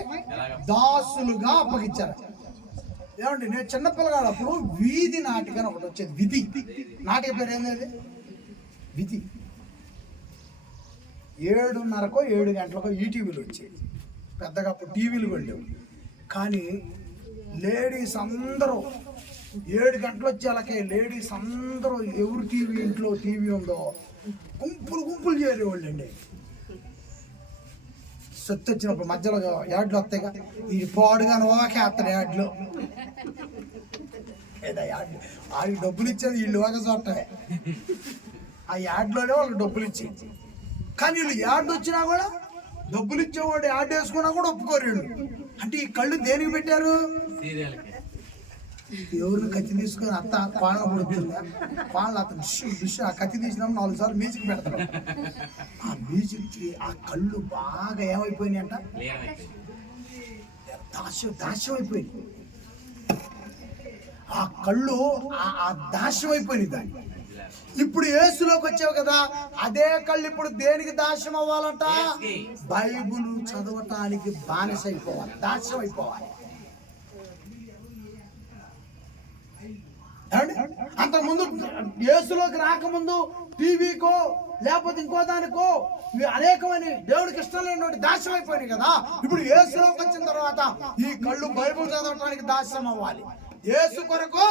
దాసులుగా అప్పగించారు. ఏమండి, నేను చిన్నపిల్లగాడప్పుడు వీధి నాటిక అని ఒకటి వచ్చేది. విధి నాటిక పేరు ఏంటది? విధి. 7:30కో 7 గంటలకో ఈటీవీలు వచ్చేది. పెద్దగా అప్పుడు టీవీలు వెళ్ళేవి. కానీ లేడీస్ అందరూ 7 గంటలు వచ్చేలాకే లేడీస్ అందరూ ఎవరు ఇంట్లో టీవీ ఉందో గుంపులు చేరేవాళ్ళు అండి. సొత్తు వచ్చినప్పుడు మధ్యలో యాడ్లు వస్తాయిగా, ఈ పాడుగానే ఓకేస్తారు యాడ్లు. ఏదా యాడ్లు వాళ్ళకి డబ్బులు ఇచ్చేది వీళ్ళు ఒక చోటమే. ఆ యాడ్లోనే వాళ్ళకి డబ్బులు ఇచ్చేది. కానీ వీళ్ళు యాడ్ వచ్చినా కూడా డబ్బులు ఇచ్చేవాడు యాడ్ వేసుకున్నా కూడా ఒప్పుకోరు. అంటే ఈ కళ్ళు దేనికి పెట్టారు? ఎవరిని కత్తి తీసుకొని అత్త పాలన పడుతుంది, పాలన అతను దుష్య ఆ కత్తి తీసినప్పుడు 4 సార్లు మ్యూజిక్ పెడతారు. ఆ మ్యూజిక్కి ఆ కళ్ళు బాగా ఏమైపోయినాయి అంట, దాస్యం అయిపోయింది. ఆ కళ్ళు ఆ దాస్యం అయిపోయింది దాన్ని. ఇప్పుడు యేసులోకి వచ్చావు కదా, అదే కళ్ళు ఇప్పుడు దేనికి దాస్యం అవ్వాలంట? బైబుల్ చదవటానికి బానిస అయిపోవాలి, దాస్యం అయిపోవాలి. అంతకుముందు యేసులోకి రాకముందు టీవీకో లేకపోతే ఇంకో దానికో అనేకమైన దేవుడికి ఇష్టం లేని దాస్యం అయిపోయినాయి కదా. ఇప్పుడు యేసులోకి వచ్చిన తర్వాత ఈ కళ్ళు బైబుల్ చదవటానికి దాస్యం అవ్వాలి. యేసు కొరకు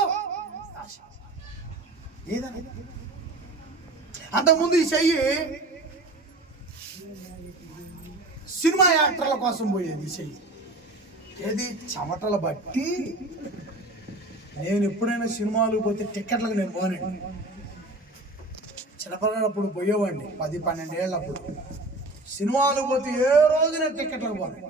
అంతకుముందు ఈ చెయ్యి సినిమా యాక్టర్ల కోసం పోయేది. ఈ చెయ్యి ఏది చెమటలు బట్టి. నేను ఎప్పుడైనా సినిమాలు పోతే టికెట్లకు నేను పోనండి. చిన్నపిల్లప్పుడు పోయేవాడిని 10-12 ఏళ్ళప్పుడు. సినిమాలు పోతే ఏ రోజున టికెట్లకు పోయి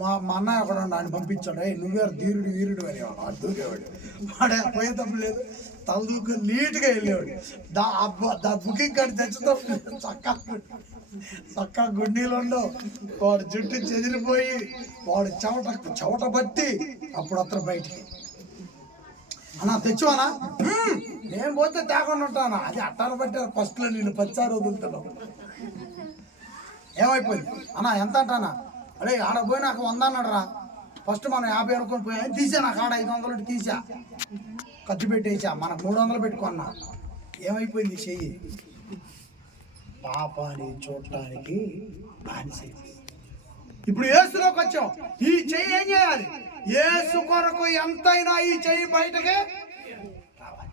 మా అన్నయ్య అక్కడ ఆయన పంపించాడు, నువ్వే ధీరుడు వీరుడు అనేవాడు. వాడు దూకేవాడు, వాడు పోయేటప్పుడు లేదు తల దూకుని నీట్గా వెళ్ళేవాడు. దా బుకింగ్ కార్డు తెచ్చుతాం చక్కగా గుండీలు ఉండవు, వాడు జుట్టు చెదిరిపోయి వాడు చెవట బట్టి అప్పుడు అతను బయటికి అన్నా తెచ్చువానా, నేను పోతే తేకుండా ఉంటానా, అది అట్టారు బట్టి ఫస్ట్లో నేను 10 సార్లు వదులుతున్నావు. ఏమైపోయింది అన్నా ఎంత అంటానా, అరే ఆడ పోయి నాకు 100 అన్నాడు రా, ఫస్ట్ మనం 50 అనుకొని పోయా, తీసా నాకు ఆడ 500 తీసా, ఖర్చు పెట్టేసా, మనకు 300 పెట్టుకున్నా. ఏమైపోయింది చెయ్యి, పాపాన్ని చూడటానికి బానిస. ఇప్పుడు యేసులోకి వచ్చాం, ఈ చెయ్యి ఏం చేయాలి, యేసు కొరకు ఎంతైనా ఈ చెయ్యి బయటకి రావాలి.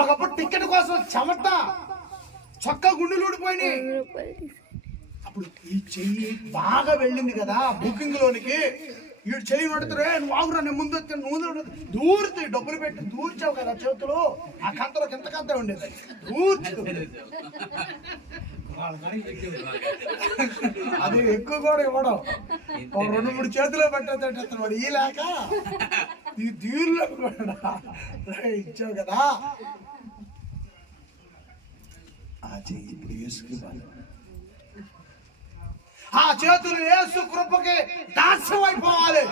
ఒకప్పుడు టికెట్ కోసం చెమట చొక్కా గుండెలు ఊడిపోయినాయి, అప్పుడు ఈ చెయ్యి బాగా వెళ్ళింది కదా బుకింగ్ లోనికి. వీడు చెయ్యి పడుతురే, నువ్వు ఆగురా, నేను ముందు వచ్చి ముందు దూరుతాయి, డబ్బులు పెట్టి దూర్చావు కదా చేతులు, ఆ కంతలో కింత కంత ఉండేది దూర్చు. అది ఎక్కువ కూడా ఇవ్వడం, 2-3 చేతుల్లో పెట్టేస్తాడు వాడు, ఈ లేక ఈ దీనిలో ఇచ్చావు కదా. ఆ చెయ్యి ఇప్పుడు వేసుకున్నాను, ఆ చేతులు యేసు కృపకి దాస్యం అయిపోవాలి,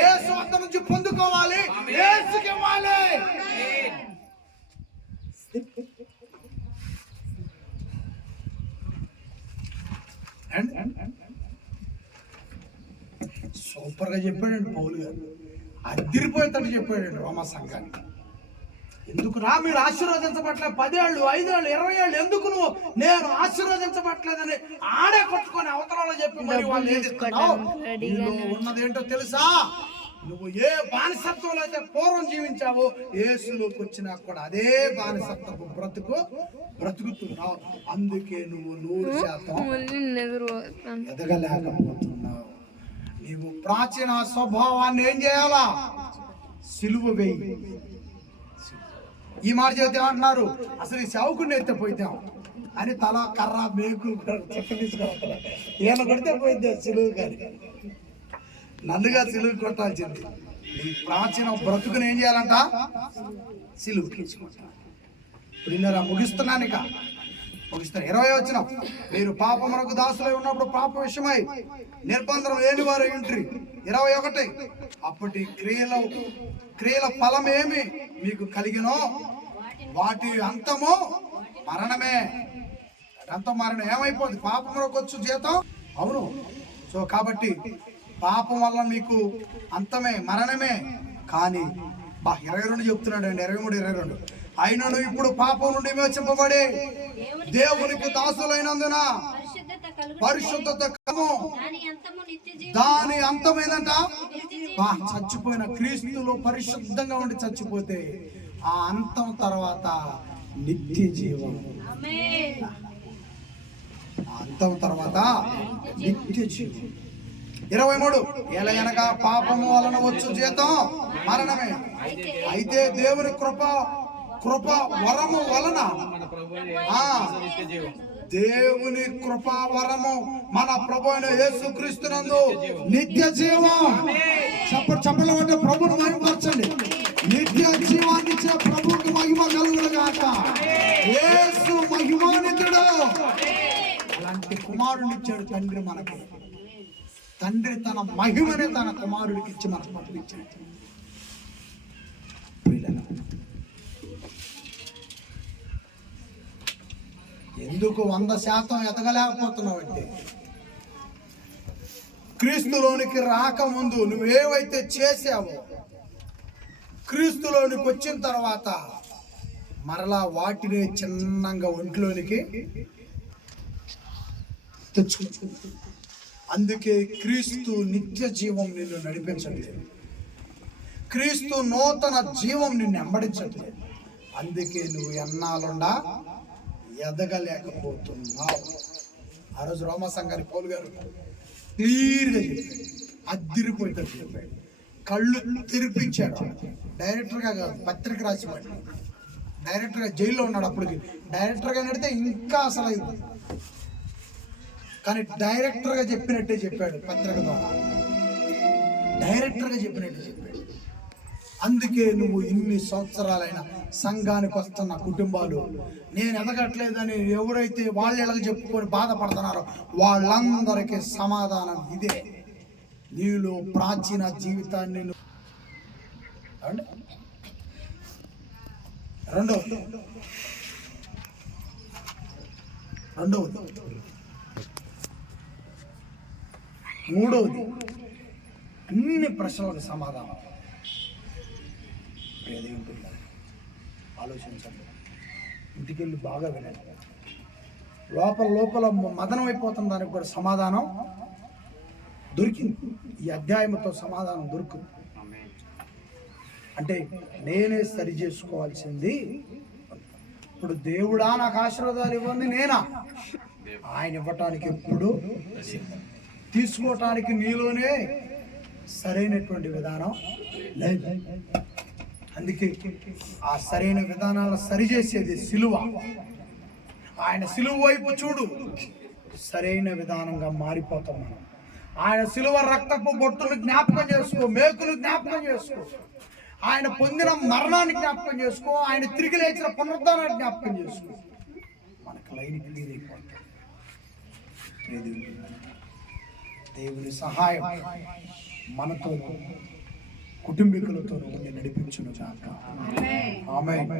యేసు వద్ద నుంచి పొందుకోవాలి, యేసుకి ఇవ్వాలి. సూపర్ గా చెప్పాడండి పౌలు గారు, అదిరిపోయేటట్టు చెప్పాడండి రోమా సంఘానికి. ఎందుకు రా మీరు ఆశీర్వదించబట్లే 10 ఏళ్ళు 5 ఏళ్ళు 20 ఏళ్ళు, ఎందుకు నువ్వు నేను ఆశీర్వదించబట్లేదని ఆడే కొట్టుకొని అవతలలో చెప్పి మరి వాళ్ళు ఏది ఉన్నదేంటో తెలుసా, నువ్వు ఏ బానిసత్వంలో అయితే పూర్వం జీవించావో యేసులోకి వచ్చినా కూడా అదే బానిసత్వపు బ్రతుకుతున్నావు. అందుకే నువ్వు 100% ఎదగలేకపోతున్నావు. నీవు ప్రాచీన స్వభావాన్ని ఏం చేయాలా, సిలువ వేయి. ఈ మాట చెబితే ఏమంటున్నారు, అసలు ఈ సేవకుడిని ఎత్తిపోయిద్దాం అని తల కర్ర మేకు చెక్క తీసుకోవాలి, ఈయన కొడితే పోయిద్దాం సిలువు, కానీ నన్నుగా సిలువు కొట్టాల్సింది. ఈ ప్రాచీన బ్రతుకుని ఏం చేయాలంట, సిలువు తీసుకుంటా. ఇప్పుడు ఇలా ముగిస్తున్నాను, ఇక ముగిస్తాను. 20 వచ్చిన, మీరు పాపమునకు దాసులై ఉన్నప్పుడు పాప విషయమై నిర్బంధం లేని వారు ఇంట్రీ. 21, అప్పటి క్రియల ఫలం ఏమి మీకు కలిగినో వాటి అంతము మరణమే. అంతం మరణం ఏమైపోతుంది, పాపమునకు వచ్చు జీతం. అవును, సో కాబట్టి పాపం వల్ల మీకు అంతమే మరణమే. కానీ 22 చెప్తున్నాడు అండి, 23-22, అయినను ఇప్పుడు పాపం నుండి విమోచింపబడి దేవునికి దాసులైనందున పరిశుద్ధత కలము, దాని అంతం ఏంటంట, చచ్చిపోయిన క్రీస్తులో పరిశుద్ధంగా ఉండి చచ్చిపోతే ఆ అంతం తర్వాత నిత్య జీవం. అంతం తర్వాత నిత్య జీవం. 23, ఎలయనగా పాపము వలన వచ్చు జీతం మరణమే, అయితే దేవుని కృప వరము వలన దేవుని కృపా వరము మన ప్రభు అయిన యేసుక్రీస్తునందు నిత్య జీవం. చెప్పలు అంటే ప్రభుని మహిమపరచండి. నిత్య జీవాన్ని ఇచ్చే ప్రభువుకి మహిమ కలుగును గాక. యేసు మహిమాన్వితుడు. అలాంటి కుమారుని ఇచ్చాడు తండ్రి మనకు. తండ్రి తన మహిమని తన కుమారుడికి ఇచ్చి మనకు పంపించాడు. ఎందుకు 100% ఎదగలేకపోతున్నావు అంటే, క్రీస్తులోనికి రాకముందు నువ్వేవైతే చేసావో క్రీస్తులోనికి వచ్చిన తర్వాత మరలా వాటిని చిన్నంగా ఒంట్లోనికి తెచ్చుకో. అందుకే క్రీస్తు నిత్య జీవం నిన్ను నడిపించట్లేదు, క్రీస్తు నూతన జీవం నిన్ను వెంబడించట్లేదు. అందుకే నువ్వు ఎన్నాళ్ళుండా ఎదగలేకపోతున్నావు. ఆ రోజు రోమా సంఘాన్ని పౌలు గారు క్లియర్గా చెప్పాడు, అద్దిరిపోయేటట్టు చెప్పాడు. కళ్ళు తెరిపించాడు. డైరెక్టర్గా కాదు, పత్రిక రాసి డైరెక్టర్గా జైల్లో ఉన్నాడు అప్పటికి. డైరెక్టర్గా నడితే ఇంకా అసలు కానీ డైరెక్టర్గా చెప్పినట్టే చెప్పాడు, పత్రిక ద్వారా డైరెక్టర్గా చెప్పినట్టే చెప్పాడు. అందుకే నువ్వు ఇన్ని సంవత్సరాలైన సంఘానికి వస్తున్న కుటుంబాలు నేను ఎదగట్లేదని ఎవరైతే వాళ్ళకి చెప్పుకొని బాధపడుతున్నారో వాళ్ళందరికీ సమాధానం ఇదే. నీలో ప్రాచీన జీవితాన్ని రెండవది మూడవది అన్ని ప్రశ్నలకు సమాధానం. ఆలోచించండి, ఇంటికెళ్ళి బాగా వినండి. లోపల మదనం అయిపోతున్న దానికి కూడా సమాధానం దొరికింది. ఈ అధ్యాయంతో సమాధానం దొరుకుతుంది. అంటే నేనే సరి చేసుకోవాల్సింది. ఇప్పుడు దేవుడా నాకు ఆశీర్వాదాలు ఇవ్వండి, నేనా? ఆయన ఇవ్వటానికి ఎప్పుడు తీసుకోవటానికి నీలోనే సరైనటువంటి విధానం లేదు. అందుకే ఆ సరైన విధానాలను సరిచేసేది సిలువ. ఆయన సిలువ వైపు చూడు, సరైన విధానంగా మారిపోతాం మనం. ఆయన సిలువ రక్తపు బొట్టును జ్ఞాపకం చేసుకో, మేకులు జ్ఞాపకం చేసుకో, ఆయన పొందిన మరణాన్ని జ్ఞాపకం చేసుకో, ఆయన తిరిగి లేచిన పునరుద్ధానాన్ని జ్ఞాపకం చేసుకో. మనకు లైన్ క్లియర్ అయిపోతుంది. దేవుని సహాయం మనతో కుటుంబీకులతో ఉండి నడిపించును గాక. ఆమేన్.